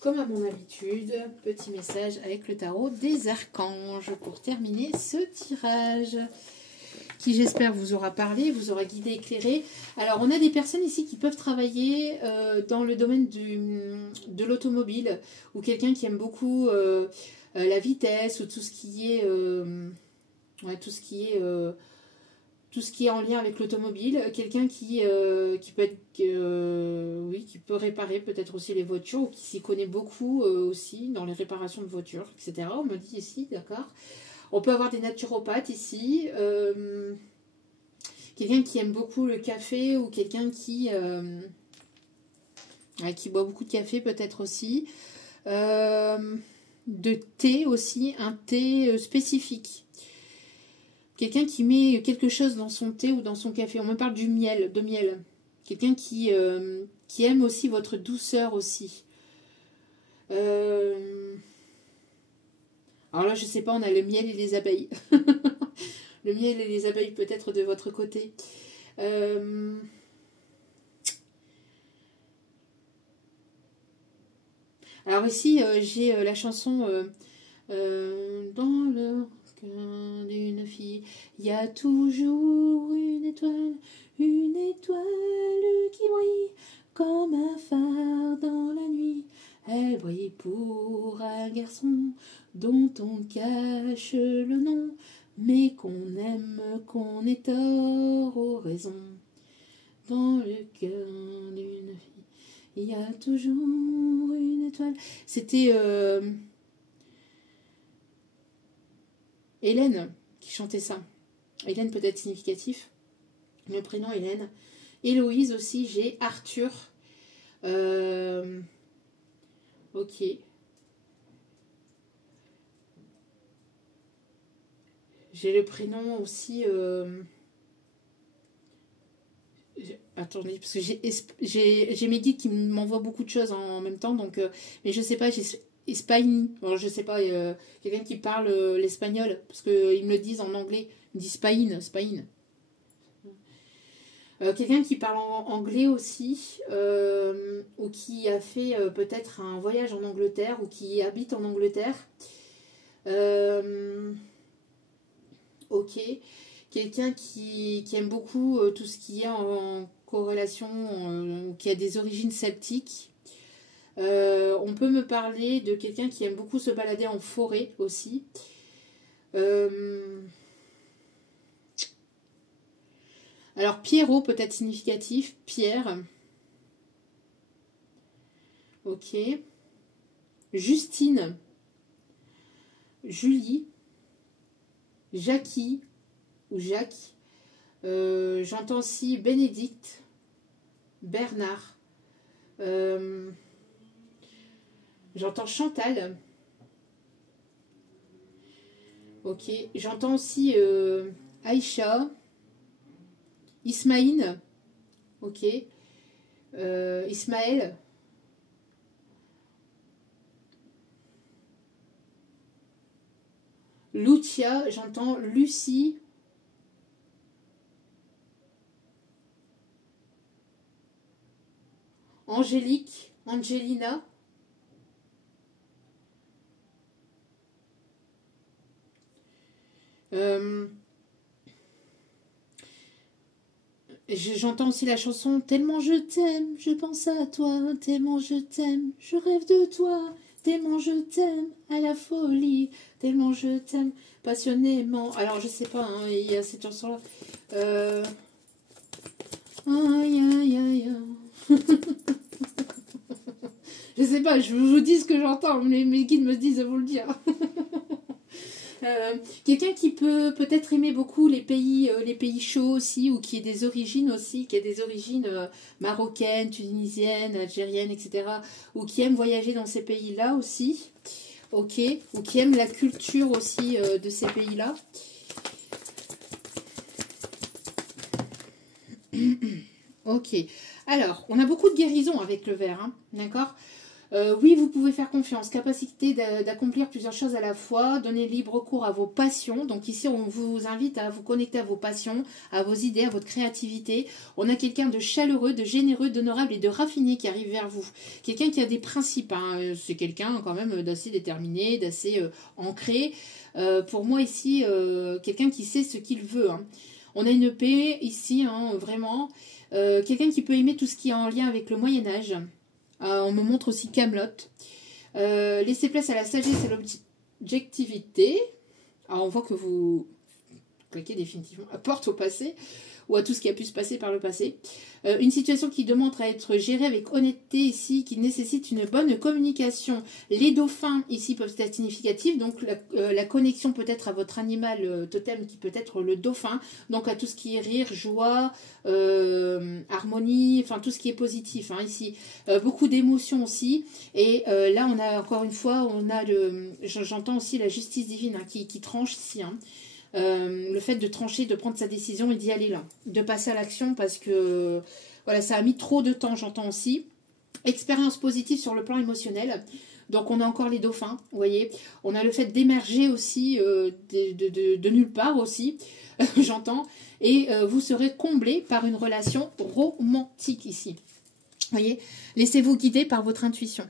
comme à mon habitude, petit message avec le tarot des archanges pour terminer ce tirage qui, j'espère, vous aura parlé, vous aura guidé, éclairé. Alors, on a des personnes ici qui peuvent travailler dans le domaine de l'automobile, ou quelqu'un qui aime beaucoup la vitesse, ou tout ce qui est... tout ce qui est en lien avec l'automobile, quelqu'un qui peut être, oui, qui peut réparer peut-être aussi les voitures, ou qui s'y connaît beaucoup aussi dans les réparations de voitures, etc. On me dit ici, d'accord. On peut avoir des naturopathes ici, quelqu'un qui aime beaucoup le café, ou quelqu'un qui boit beaucoup de café peut-être aussi, de thé aussi, un thé spécifique. Quelqu'un qui met quelque chose dans son thé ou dans son café. On me parle du miel, de miel. Quelqu'un qui aime aussi votre douceur aussi. Alors là, je sais pas, on a le miel et les abeilles. Le miel et les abeilles peut-être de votre côté. Alors ici, j'ai la chanson dans le cœur d'une fille, il y a toujours une étoile qui brille comme un phare dans la nuit. Elle brille pour un garçon dont on cache le nom, mais qu'on aime, qu'on ait tort ou raison. Dans le cœur d'une fille, il y a toujours une étoile. C'était Hélène qui chantait ça. Hélène peut être significatif. Le prénom Hélène. Héloïse aussi, j'ai Arthur. Ok. J'ai le prénom aussi... Attendez, parce que j'ai mes guides qui m'envoient beaucoup de choses en même temps, donc mais je sais pas, j'ai Espagne, alors je sais pas, quelqu'un qui parle l'espagnol, parce qu'ils me le disent en anglais, ils me disent Spain. Quelqu'un qui parle en anglais aussi, ou qui a fait peut-être un voyage en Angleterre, ou qui habite en Angleterre. Ok. Quelqu'un qui aime beaucoup tout ce qui est en corrélation, qui a des origines celtiques. On peut me parler de quelqu'un qui aime beaucoup se balader en forêt aussi. Alors Pierrot peut être significatif. Pierre. Ok. Justine. Julie. Jackie. Ou Jacques. J'entends aussi Bénédicte. Bernard. J'entends Chantal. Ok. J'entends aussi Aïcha. Ismaïn. Ok. Ismaël. Lucia. J'entends Lucie. Angélique. Angelina. J'entends aussi la chanson Tellement je t'aime, je pense à toi, tellement je t'aime, je rêve de toi, tellement je t'aime, à la folie, tellement je t'aime, passionnément. Alors je sais pas, hein, il y a cette chanson-là. Aïe, aïe, aïe, aïe. Je sais pas, je vous dis ce que j'entends, mes guides me disent de vous le dire. Quelqu'un qui peut peut-être aimer beaucoup les pays chauds aussi, ou qui ait des origines aussi, qui a des origines marocaines, tunisiennes, algériennes, etc. Ou qui aime voyager dans ces pays-là aussi. Ok. Ou qui aime la culture aussi de ces pays-là. Ok. Alors, on a beaucoup de guérison avec le vert, hein, d'accord. Oui, vous pouvez faire confiance, capacité d'accomplir plusieurs choses à la fois, donner libre cours à vos passions. Donc ici, on vous invite à vous connecter à vos passions, à vos idées, à votre créativité. On a quelqu'un de chaleureux, de généreux, d'honorable et de raffiné qui arrive vers vous. Quelqu'un qui a des principes, hein. C'est quelqu'un quand même d'assez déterminé, d'assez ancré. Pour moi ici, quelqu'un qui sait ce qu'il veut, hein. On a une paix ici, hein, vraiment. Quelqu'un qui peut aimer tout ce qui est en lien avec le Moyen-Âge. On me montre aussi Camelot. Laissez place à la sagesse et à l'objectivité. Alors on voit que vous claquez définitivement à porte au passé ou à tout ce qui a pu se passer par le passé. Une situation qui demande à être gérée avec honnêteté ici, qui nécessite une bonne communication. Les dauphins ici peuvent être significatifs, donc la connexion peut-être à votre animal totem qui peut être le dauphin, donc à tout ce qui est rire, joie, harmonie, enfin tout ce qui est positif, hein, ici. Beaucoup d'émotions aussi, et là on a encore une fois, j'entends aussi la justice divine, hein, qui tranche ici, hein. Le fait de trancher, de prendre sa décision et d'y aller là, de passer à l'action parce que voilà, ça a mis trop de temps, j'entends aussi. Expérience positive sur le plan émotionnel. Donc on a encore les dauphins, vous voyez. On a le fait d'émerger aussi de nulle part aussi, j'entends. Et vous serez comblé par une relation romantique ici. Vous voyez, laissez-vous guider par votre intuition.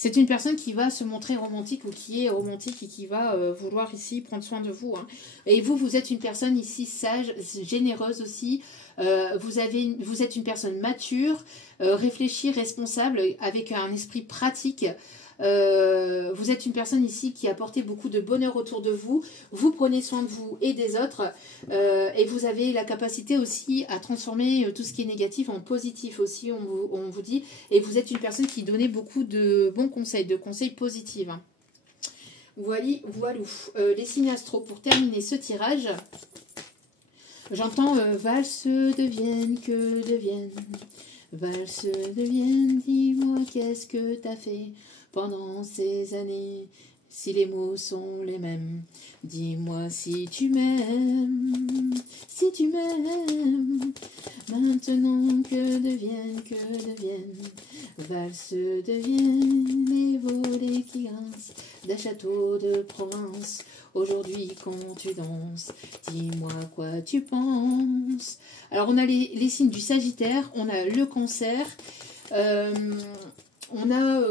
C'est une personne qui va se montrer romantique ou qui est romantique et qui va vouloir ici prendre soin de vous, hein. Et vous êtes une personne ici sage, généreuse aussi. Vous êtes une personne mature, réfléchie, responsable, avec un esprit pratique. Vous êtes une personne ici qui apporte beaucoup de bonheur autour de vous. Vous prenez soin de vous et des autres. Et vous avez la capacité aussi à transformer tout ce qui est négatif en positif aussi, on vous dit. Et vous êtes une personne qui donnait beaucoup de bons conseils, de conseils positifs, hein. Voilà. Les signes astro pour terminer ce tirage. J'entends valse devienne, que devienne. Valse devienne, dis-moi qu'est-ce que t'as fait pendant ces années, si les mots sont les mêmes. Dis-moi si tu m'aimes, maintenant que devienne, valse devienne les volets qui grincent d'un château de province. Aujourd'hui quand tu danses, dis-moi quoi tu penses. Alors on a les signes du Sagittaire, on a le Cancer, on a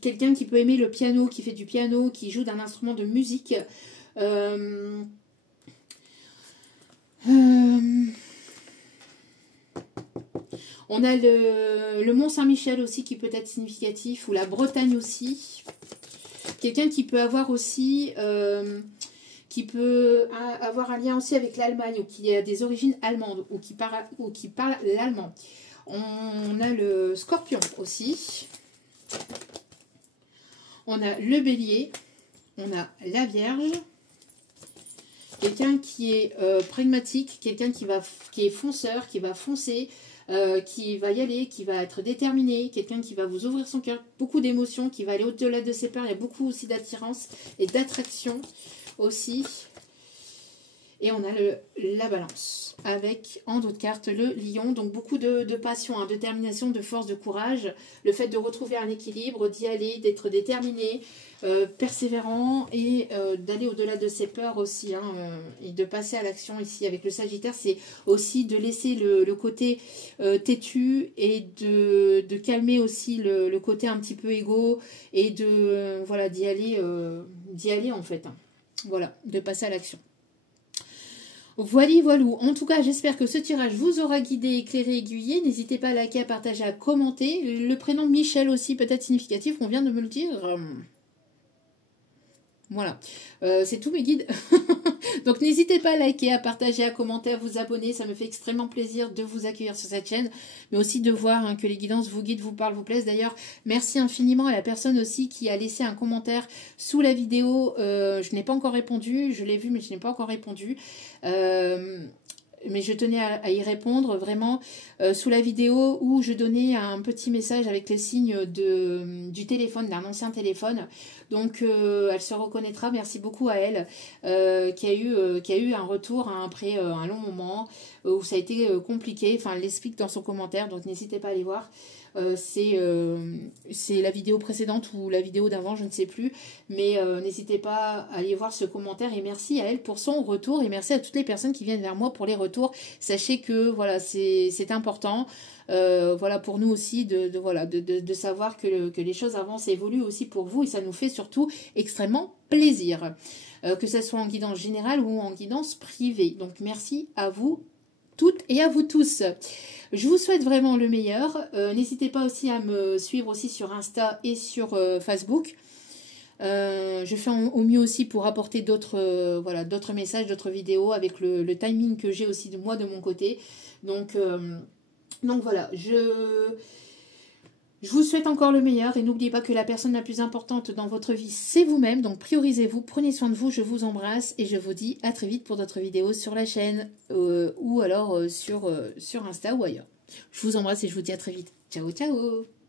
quelqu'un qui peut aimer le piano, qui fait du piano, qui joue d'un instrument de musique. On a le Mont Saint-Michel aussi qui peut être significatif, ou la Bretagne aussi. Quelqu'un qui peut avoir aussi, avoir un lien aussi avec l'Allemagne, ou qui a des origines allemandes, ou qui parle l'allemand. On a le Scorpion aussi. On a le Bélier. On a la Vierge. Quelqu'un qui est pragmatique, quelqu'un qui est fonceur, qui va foncer, qui va y aller, qui va être déterminé, quelqu'un qui va vous ouvrir son cœur, beaucoup d'émotions, qui va aller au-delà de ses peurs. Il y a beaucoup aussi d'attirance et d'attraction aussi. Et on a la Balance, avec en d'autres cartes le Lion. Donc beaucoup de passion, hein, de détermination, de force, de courage. Le fait de retrouver un équilibre, d'y aller, d'être déterminé, persévérant et d'aller au-delà de ses peurs aussi, hein, et de passer à l'action ici. Avec le Sagittaire, c'est aussi de laisser le côté têtu et de calmer aussi le côté un petit peu égo et voilà, d'y aller en fait, hein. Voilà, de passer à l'action. Voilà. En tout cas, j'espère que ce tirage vous aura guidé, éclairé, aiguillé. N'hésitez pas à liker, à partager, à commenter. Le prénom Michel aussi, peut-être significatif, on vient de me le dire. Voilà. C'est tous mes guides. Donc n'hésitez pas à liker, à partager, à commenter, à vous abonner. Ça me fait extrêmement plaisir de vous accueillir sur cette chaîne, mais aussi de voir hein, que les guidances vous guident, vous parlent, vous plaisent. D'ailleurs, merci infiniment à la personne aussi qui a laissé un commentaire sous la vidéo. Je n'ai pas encore répondu, je l'ai vu, mais je n'ai pas encore répondu. Mais je tenais à y répondre vraiment sous la vidéo où je donnais un petit message avec les signes du téléphone, d'un ancien téléphone. Donc elle se reconnaîtra, merci beaucoup à elle qui a eu un retour hein, après un long moment où ça a été compliqué. Enfin, elle l'explique dans son commentaire, donc n'hésitez pas à aller voir. C'est la vidéo précédente ou la vidéo d'avant, je ne sais plus, mais n'hésitez pas à aller voir ce commentaire et merci à elle pour son retour et merci à toutes les personnes qui viennent vers moi pour les retours. Sachez que voilà, c'est important. Voilà pour nous aussi de savoir que les choses avancent et évoluent aussi pour vous et ça nous fait surtout extrêmement plaisir, que ce soit en guidance générale ou en guidance privée. Donc merci à vous toutes et à vous tous. Je vous souhaite vraiment le meilleur. N'hésitez pas aussi à me suivre aussi sur Insta et sur Facebook. Je fais au mieux aussi pour apporter d'autres messages, d'autres vidéos avec le timing que j'ai aussi de moi de mon côté. Donc voilà, je vous souhaite encore le meilleur et n'oubliez pas que la personne la plus importante dans votre vie, c'est vous-même. Donc priorisez-vous, prenez soin de vous, je vous embrasse et je vous dis à très vite pour d'autres vidéos sur la chaîne ou alors sur Insta ou ailleurs. Je vous embrasse et je vous dis à très vite. Ciao, ciao!